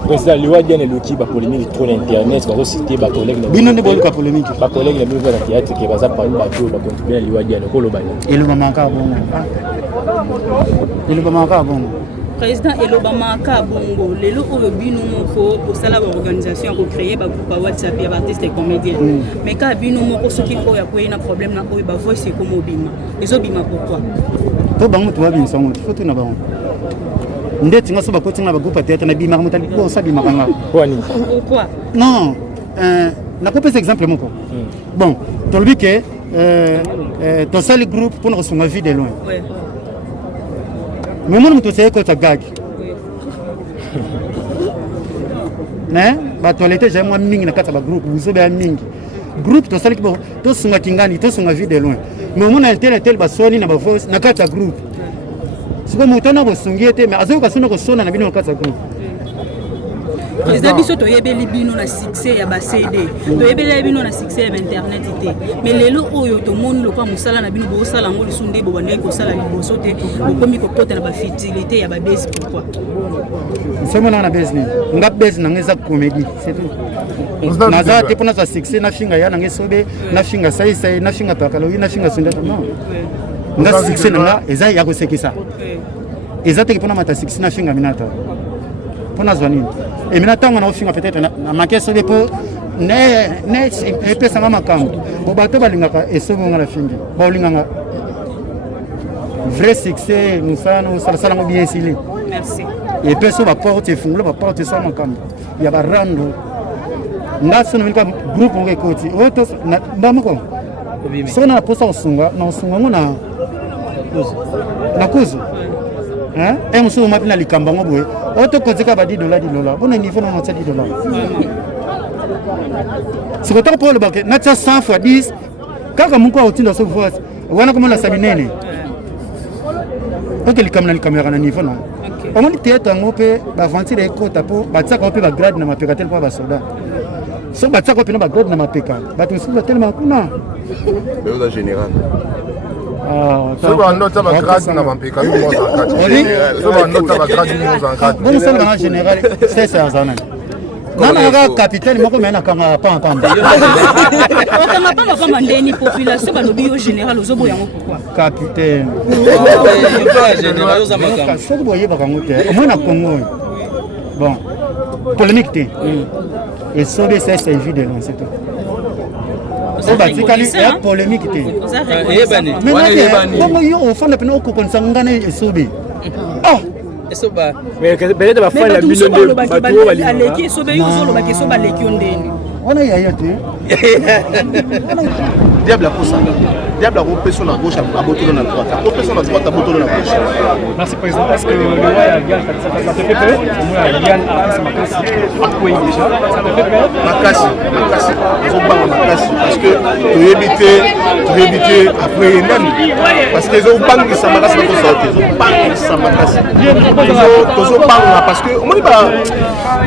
président liwa Diana loki ba polémique trop internet ko citer ba collègue bino ne boluka polémique ba collègue na bivo na théâtre ke baza pa ba to ba contribuer liwa Diana ko loba et le maman ka bon président Elobama Kabongo lelo oyo bino moko osala ba organisation ko créer ba groupe WhatsApp ya artistes et comédiens mais ka bino moko soki ko ya ko ina problème na oyo ba voice ko mobima ezobima pourquoi to bango to babin sango faut tout na bango ndeti ngaso ba ko tinga ba groupe théâtre na bima mutali ko sabi makanga pourquoi non na ko pesa exemple moko bon to le que to sali groupe pour nous songa vie de loin mais moi je sais que ça gag né ba toilette j'ai moi mingi na kata ba groupe vous avez mingi groupe to sali bon to sunga kingani to sunga vie de loin mais moi na tel ba soni na ba voice na kata groupe c'est comme mutana bo sungiete mais azo ka sona ko sona na bino kata groupe président biso to yebeli bino na succès ya ba CD to yebeli bino na succès ya internet ité mais lelo oyo to moni lokwa musala na bino bo sala ngoli sunde bo bande ko sala liboso te bo komi ko kota na ba futilité ya ba base pourquoi c'est moi na base ni nga base na ngeza comédie c'est tout na za te pona sa succès na finga ya na ngesobe na finga sai sai na finga pakaloyi na finga sunde non nga succès na eza ya ko sekisa eza te pona mata succès na finga minata pona zwani et maintenant on a offert peut-être na makeso de po ne pesa mama kambo bo bato balingaka esomo ngala fingi ba olinganga vrai succès nous ça nous ça la bien ici merci et peso ba porte fungula ba porte ça makamba ya ba rando ndaso no ka groupe ngeke koti oto na ndamoko sona posa osunga na osunga ngona na kuzo hein et musu ma pina likamba ngo boye auto kozeka ba $10 $10 bona niveau na $10. C'est quoi pour le bac na 100 fois 10 kaka mungu autinda so fois wana kama la sabinene ok likamna likamera na niveau na omoni théâtre ngope ba ventir ekota po batsaka pe ba grade na mapeka tel po ba soldat so batsaka pe na ba grade na mapeka bato sula tellement kuna mais général so ba nota ba grade na mapeka yo mo za so ba nota ba grade mo za bon ça en général c'est ça zana nana ka capitaine moko mena kanga pa pamba okanga pamba pamba ndeni population balobi yo général ozobo yango pourquoi capitaine général ozamakanga so boye bakango te omona Congo bon polémique te et so be c'est évident c'est tout so batikali ya polémique te ebani bongo yo ofanda pena okokonisa ngana esobe oh esoba mais peut-être ba fa la bino de bato bali aleki esobe yo zolo baki esoba leki ondeni ona yaya te diable pour ça diable a repris sur la gauche à botolo na droite repris sur la droite à botolo na gauche. Merci président, parce que le roi Yann ça te fait peur moi Yann a makasi quoi déjà ça te fait peur makasi ils ont pas makasi parce que tu éviter après même parce que ils ont pas que ça makasi pour sortir ils ont pas que ça makasi ils ont pas parce que on dit pas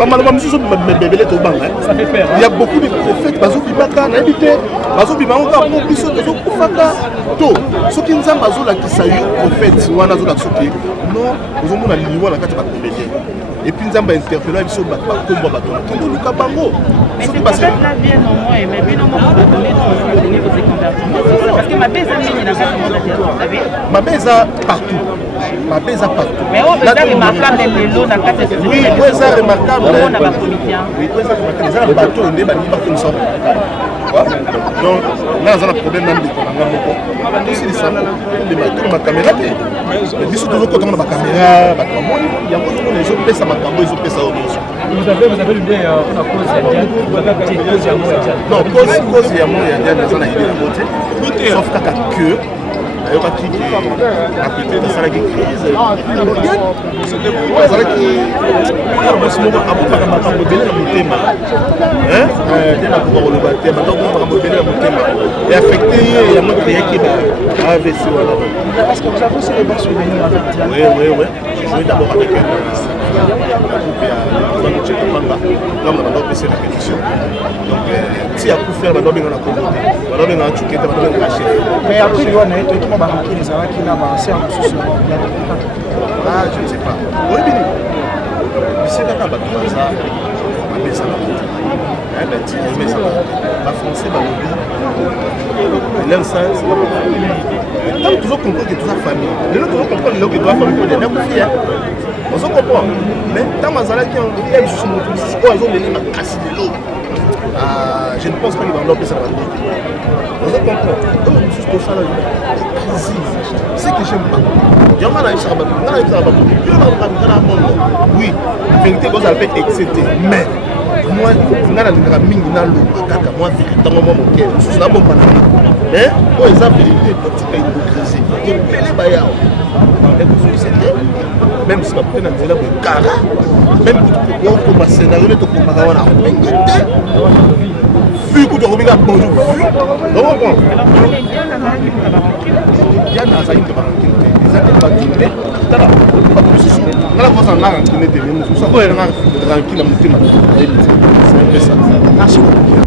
malheureusement monsieur bébé to bang ça fait peur il y a beaucoup de prophètes bazo bibaka na éviter bazo bibaka pour biso to kufaka to soki nzamba zo la kisayo prophète wana zo la soki non nous on a liwa na kati ba kombete et puis nzamba interpeller biso ba komba ba to luka bango soki parce que la bien au moins mais bien au moins pour donner au niveau des conversions parce que ma baisse est dans la monde vous savez ma baisse partout mais on peut remarquable les lots dans quatre oui c'est remarquable on a pas comité oui c'est remarquable ça bateau on est ba ni ba comme ça donc là on a un problème même de tout c'est ça ma caméra mais biso toujours quand on a ma caméra ba il y a beaucoup de gens pèse ma caméra ils ont pèse ça vous avez l'idée on a cause ya non cause ya mo ya Diane ça na idée la beauté sauf que ayokaki peut-être asalaki crise azalaki mwasi moko abukaka makambo ebele na motema nde nakoka koloba te makambo makambo ebele na motema eaffecte ye yango eyaki ba AVC wana oui j'ai d'abord avec la groupe ya Tcheka Panga donc on a opérer la pétition donc si a pu faire ba dobenga na Congo ba dobenga na Tchuketa ba dobenga na chef mais après lui on a été tout ba qui les a qui na ba c'est en sous ah je ne sais pas oui bien c'est quand ba tout ça mais ça ben tu mais ça ba français ba lobby l'un ça c'est pas tant toujours comprendre que toute la famille les autres toujours comprendre que toute la famille peut être bien on se comprend mais tant mazala qui en vie sur mon truc c'est quoi ils ont donné ma casse de l'eau je ne pense pas qu'il va en avoir ça va on se comprend donc juste pour ça là c'est que j'aime pas yama na isa ba na isa ba yo na monde oui vérité cause elle peut exciter mais moi ngana ndaka mingi na lo kaka moi vérité moi mon cœur c'est na bon pas hein oh ça vérité petite hypocrisie et pele ba yao même si pas na nzela bo kara même pour ko scénario to ko makawana ngete vu que tu regardes bonjour on comprend il y a dans ça une tranquille ça n'est pas quitter tala ngala ko ça na tranquille te même ça ko na tranquille mutima c'est un peu ça merci beaucoup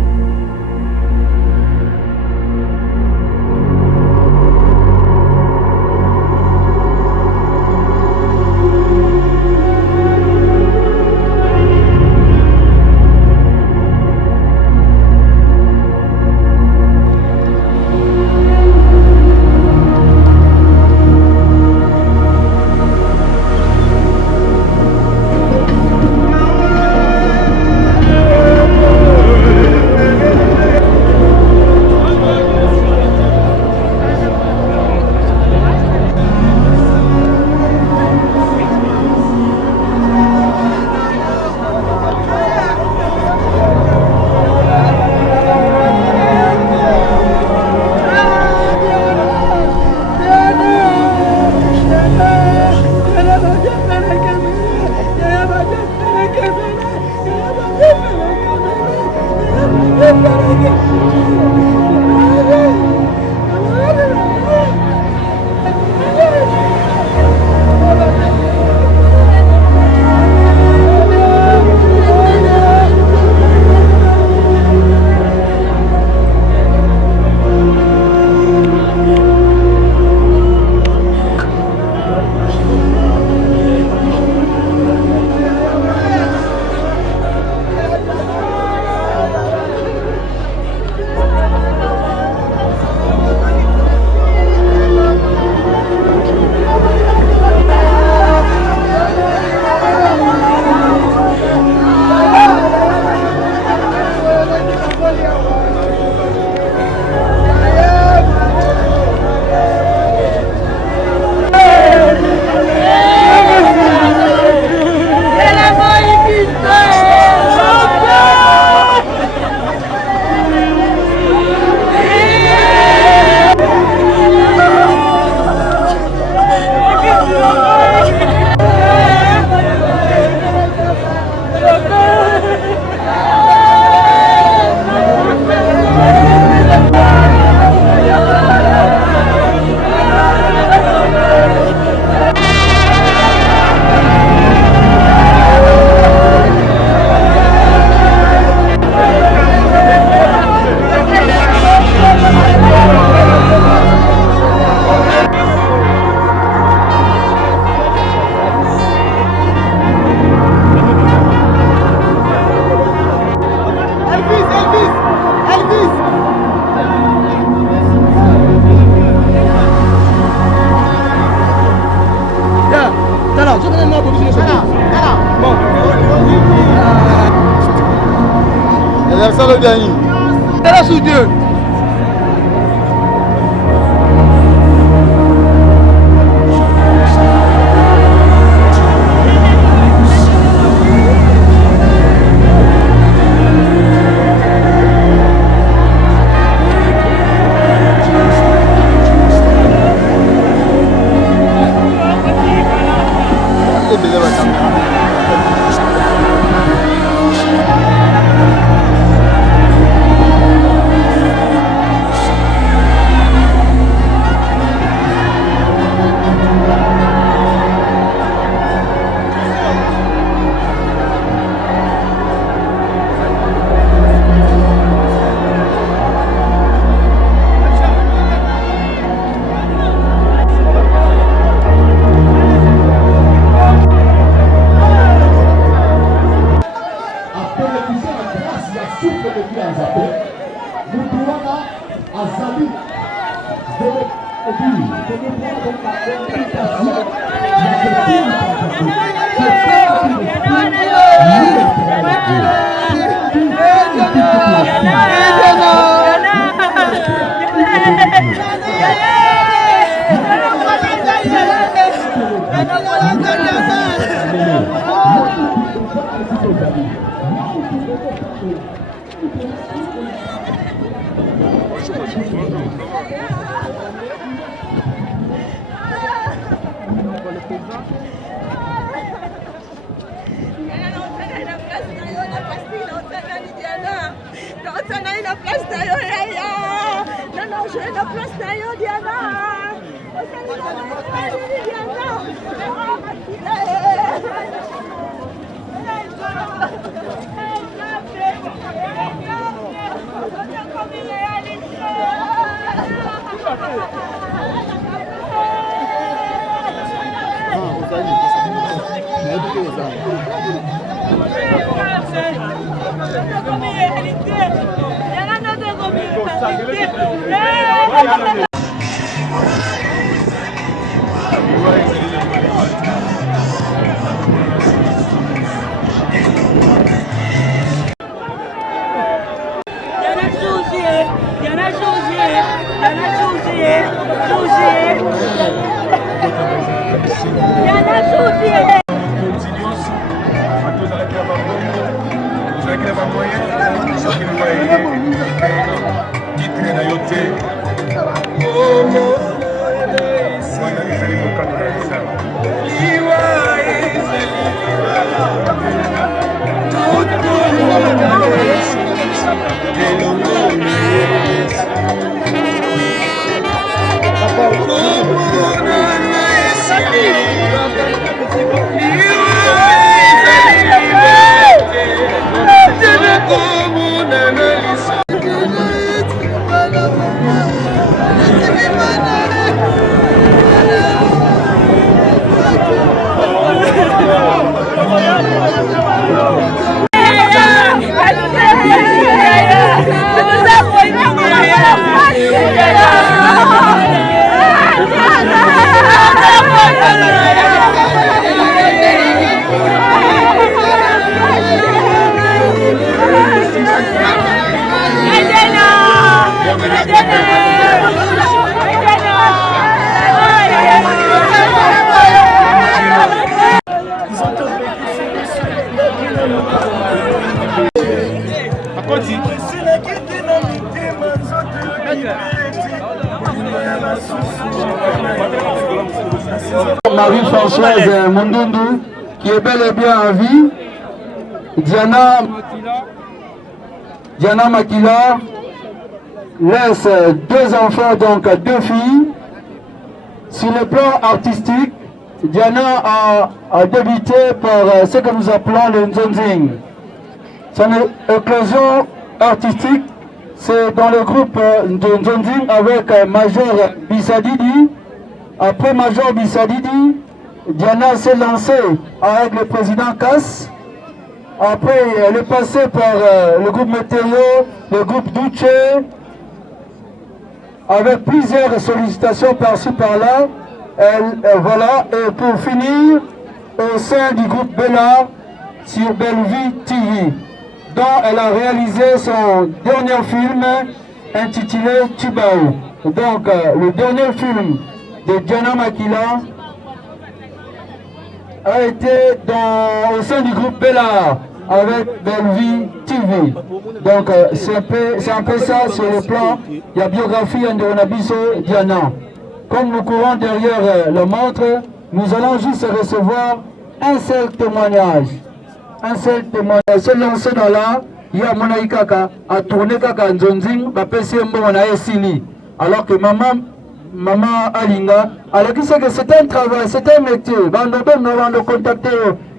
Ça le gagne. C'est la sous Dieu. Marie-Françoise Mondundu, qui est bel et bien en vie. Diana Makila laisse 2 enfants, donc 2 filles. Sur le plan artistique, Diana a débuté par ce que nous appelons le Nzonzing. Son éclosion artistique, c'est dans le groupe de Nzonzing avec Major Bissadidi. Après Major Bissadidi, Diana s'est lancée avec le président Kass. Après, elle est passée par le groupe Météo, le groupe Duce, avec plusieurs sollicitations par-ci par-là. Voilà, et pour finir, au sein du groupe Bella sur Bellevue TV, dont elle a réalisé son dernier film intitulé Tubao. Donc, le dernier film de Diana Makila a été au sein du groupe Bella avec Bellevue TV. Donc, c'est un peu ça sur le plan de la biographie d'Onabiso Diana. Comme nous courons derrière le montre, nous allons juste recevoir un seul témoignage. Un seul témoignage. Se lancer dans là, il y a mon kaka a tourné kaka nzonzing, ba pesi mbongo na esili. Alors que maman Alinga, alors que c'est un travail, c'est un métier. Bando ben no contacter.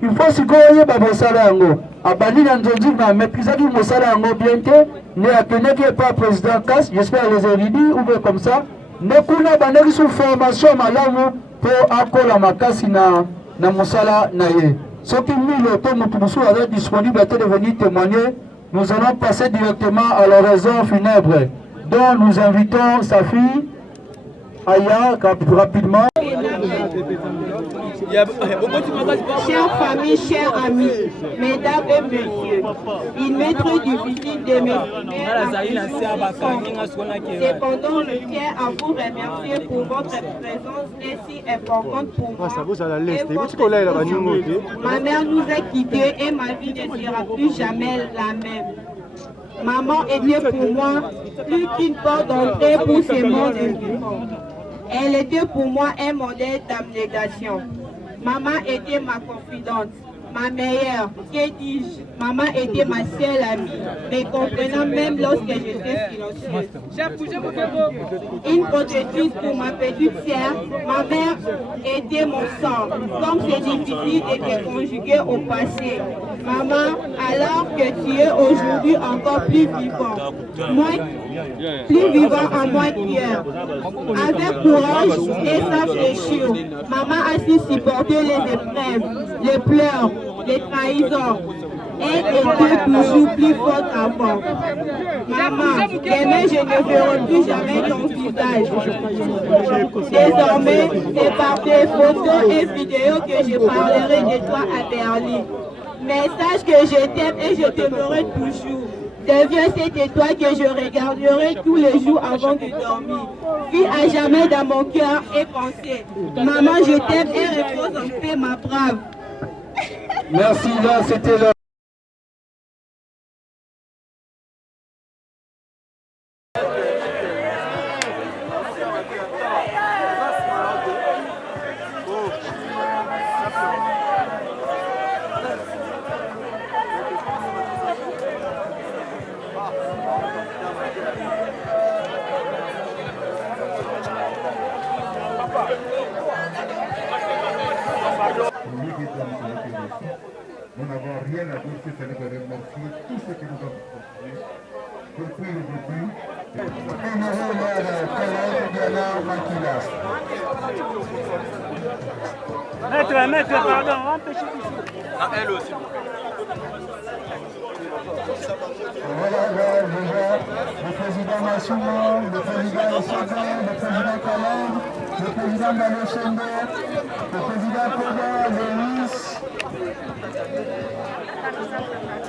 Il faut se goyer ba bosala yango. Abandi na nzonzing na maîtriser ki mosala yango bien que ne akene qui est pas président CAS, j'espère les érudits ou bien comme ça. Ne kuna bandeki sous formation malamu pour akola makasi na mosala na ye. Ce qui nous le temps est disponible à venir témoigner, nous allons passer directement à l'oraison funèbre, dont nous invitons sa fille, Aya, rapidement. Chère famille, chers amis, mesdames et messieurs, il m'est très difficile de m'exprimer. Cependant, je tiens à vous remercier pour votre présence et si importante pour moi. Ma mère nous a quittés et ma vie ne sera plus jamais la même. Maman était pour moi plus qu'une porte d'entrée pour ce monde vivant. Elle était pour moi un modèle d'abnégation. Maman était ma confidente, ma meilleure, que dis-je, maman était ma seule amie, me comprenant même lorsque j'étais silencieuse. Une protectrice pour ma petite sœur, ma mère était mon sang, comme c'est difficile de te conjuguer au passé. Maman, alors que tu es aujourd'hui encore plus vivant, plus vivant en moins qu'hier. Avec courage et sans fléchir, maman a su supporter les épreuves, les pleurs, les trahisons. Elle était toujours plus forte qu'avant. Maman, demain je ne verrai plus jamais ton visage. Désormais, c'est par tes photos et vidéos que je parlerai de toi à Berlin. Mais sache que je t'aime et je t'aimerai toujours. Deviens cette étoile que je regarderai tous les jours avant de dormir. Vis à jamais dans mon cœur et pensée. Maman, je t'aime et repose en paix, ma brave. Merci, là, c'était là. Nous n'avons rien à dire si ce n'est de remercier tout ce qui nous ont contribué depuis le début. Honoré leur collègue Diana Makila. Maître, pardon, empêchez ici. Ah, elle aussi. Voilà, le président Massouma, le président Essonga, le président Kalem, le président Balosongo, le président Koda, Lévis.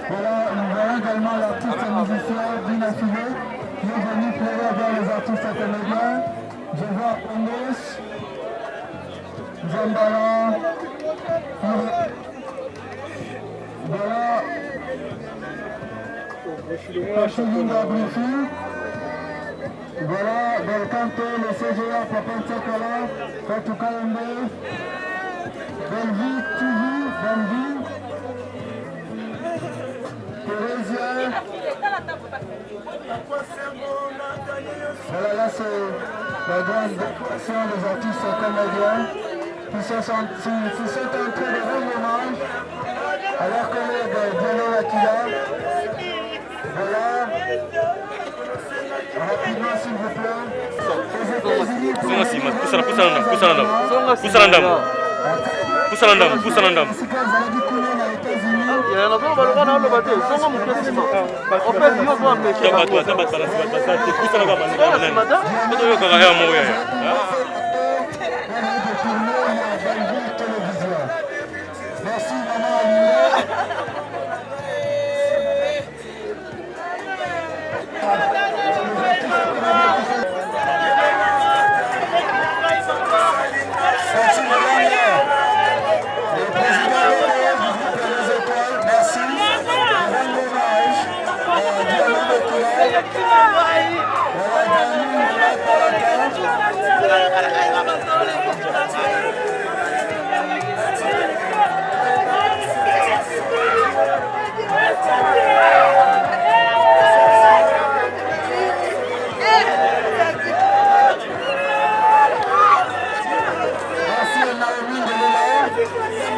Voilà, nous verrons également l'artiste musicien Dina File, qui est venu pleurer vers les artistes intermédiaires. Je vois Pongos, Zambala, voilà. Pachulinga Brifi, voilà, Belcanto, le CGA, Papa Tsakala, Fatou Kalembe, Bellevue TV, Bambi, Thérésia. Voilà, là c'est la grande décoration des artistes comédiens qui sont en train de rendre hommage à leur collègue Diana Makila. Voilà. Rapidement, s'il vous plaît. Les États-Unis. Merci maman Alinga. Merci madame. Le président du groupe des étoiles, merci. Rendre hommage à Diana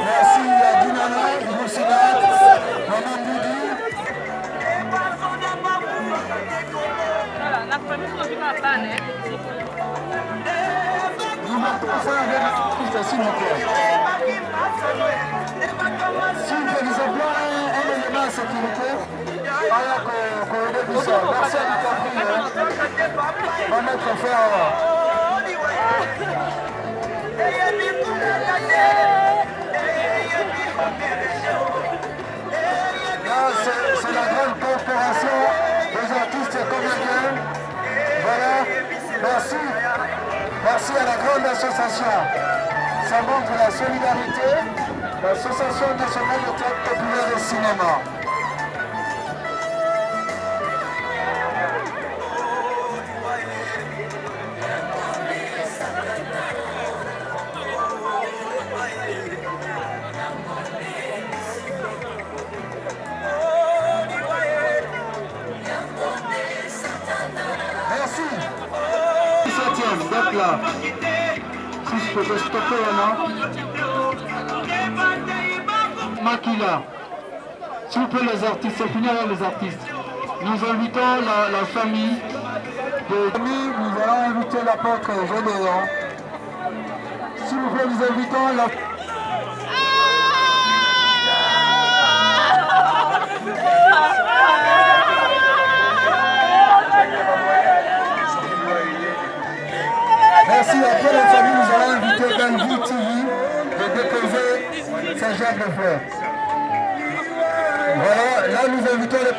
merci Yadinana, Moussina, Maman Boudi. Nous mettons ça avec l'artiste, s'il vous plaît. S'il vous plaît, nous avons un élément de sécurité. Alors qu'on ait vu ça. Merci à l'État. On va mettre fin à là, c'est la grande corporation des artistes comédiens. Voilà, merci. Merci à la grande association. Ça montre la solidarité, l'Association nationale de théâtre populaire et cinéma. Merci. 17e, donc là, si je peux stopper là, Makila, s'il vous plaît les artistes, c'est fini avec les artistes. Nous invitons la famille de nous allons inviter l'apôtre Gédéon. S'il vous plaît, nous invitons la... Merci, après la famille, nous allons inviter Gandhi TV de déposer sa gerbe de fleurs. Voilà, là nous invitons le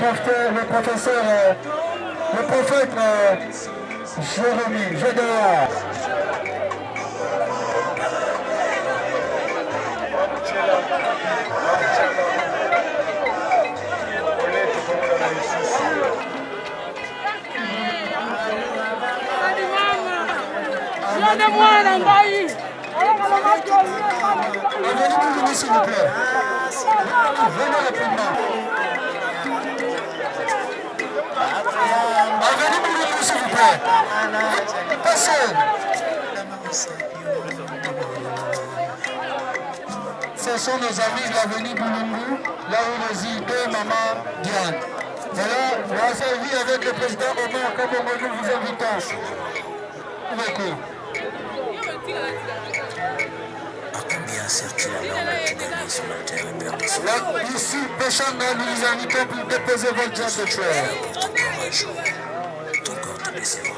prophète Jérémie, Gédéon. Venez s'il vous plaît. Venez rapidement. Venez s'il vous plaît. Passez. Ce sont nos amis de l'avenue Boulungu, là où nous y deux maman Diane. Voilà, on va servir avec le président Omar Kabongo, nous vous invitons. Beaucoup. Là, ici, Péchanga, nous vous invitons pour déposer votre gerbe de fleurs.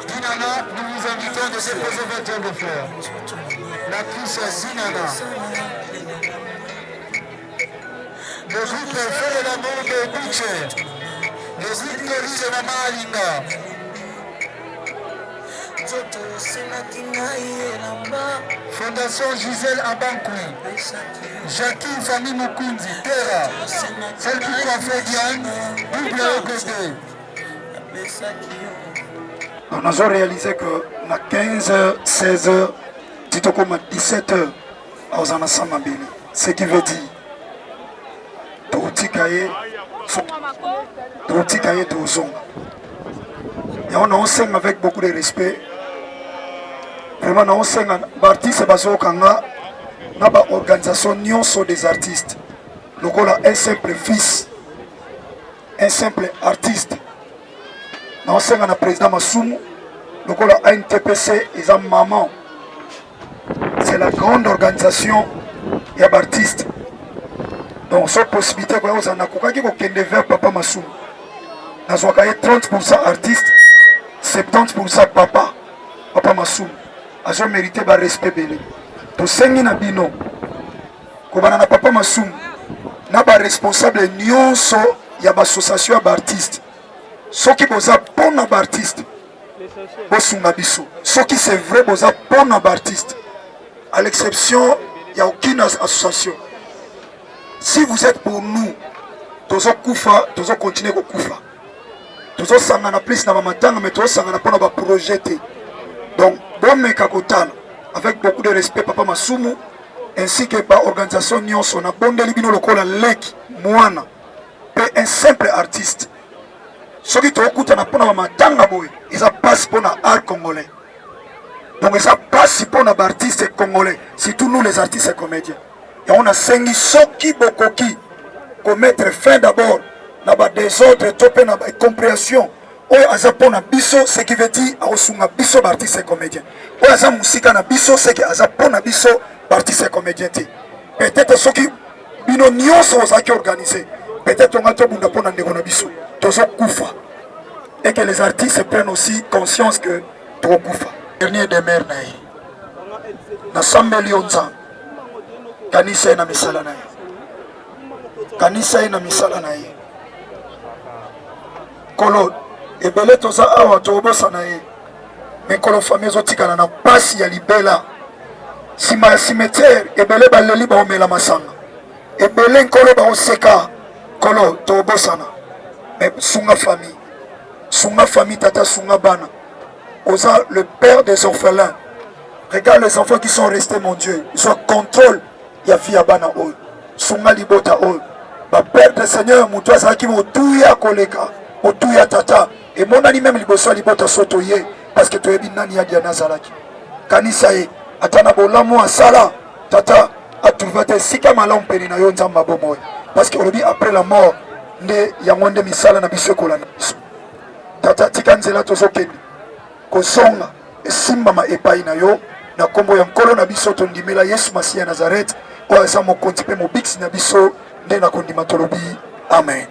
Dinana, nous vous invitons de déposer votre gerbe de fleurs. L'actrice Zinana. Le groupe Fait de l'amour de Bouché. Le groupe Tori de Maman Alinga. Fondation Gisèle Abankoui, Jacqueline Famille Mukunzi, Terra, celle qui coiffait Diane, double côté. On a réalisé que na 15h, 16h, tout comme à 17h, on a ensemble. Ce qui veut dire, tout cahier, tout son. Et on enseigne avec beaucoup de respect. Vraiment, on enseigne l'artiste Bazokanga, na ba organisation nyonso des artistes. Le gars un simple fils, un simple artiste. On enseigne na président Masumu, le gars a une TPC, ils ont maman. C'est la grande organisation et artiste. Donc, cette possibilité que vous avez, c'est vers Papa Masumu. Nous avons 30% artiste, 70% papa Masumu. Nous mérité le respect. Pour 5 ans, nous avons Papa Masumu. na ba responsable nyonso ya ba association ba artiste soki boza pona ba artiste bosunga biso soki c'est vrai boza pona ba artiste à l'exception il y a aucune association si vous êtes pour nous tozo kufa tozo continuer ko kufa tozo sangana plus na ba matanga mais tozo sangana pona ba projet donc bon meka kotala avec beaucoup de respect Papa Masumu ainsi que par organisation nyonso na bondeli bino lokola leki mwana pe un simple artiste soki tokuta na pona matanga boy isa passe pona art congolais donc ça passe pona ba artiste congolais surtout nous les artistes et comédiens et on a sengi soki bokoki commettre fin d'abord na ba désordre topé na ba compréhension oyo aza pona biso ce qui veut dire aosunga biso ba artiste et comédien oyo aza musika na biso ce qui aza pona biso ba artiste et comédien te peut-être soki bino nyonso ozaki organisé peut-être on a tout bunda pona ndeko na biso tozo kufa et que les artistes prennent aussi conscience que to kufa dernier de mer na ye na sambeli onza kanisa na misala na ye kanisa na misala na ye kolo ebele toza awa tobosa na ye mekolo famille ezotikana na pasi ya libela sima ya cimetière ebele baleli baomela masanga ebele nkolo baoseka kolo tobosana mais sunga famille tata sunga bana oza le père des orphelins regarde les enfants qui sont restés mon Dieu ils ont contrôle ya fia bana oyo sunga libota oyo ba père de Seigneur mutu azalaki motuya koleka motuya tata et mon ami même liboso libota soto ye parce que toyebi nani ya Diana zalaki kanisa ye atana bolamu asala tata atrouva te sika malamu pene na yo nzamba bomoy parce que olobi après la mort nde yango nde misala na biso kolanda biso tata tika nzela tozokende kozonga esimbama epai na yo na kombo ya nkolo na biso tondimela Yesu Masiya ya Nazareth oyo aza mokonzi mpe mobikisi na biso nde na kondima tolobi amen.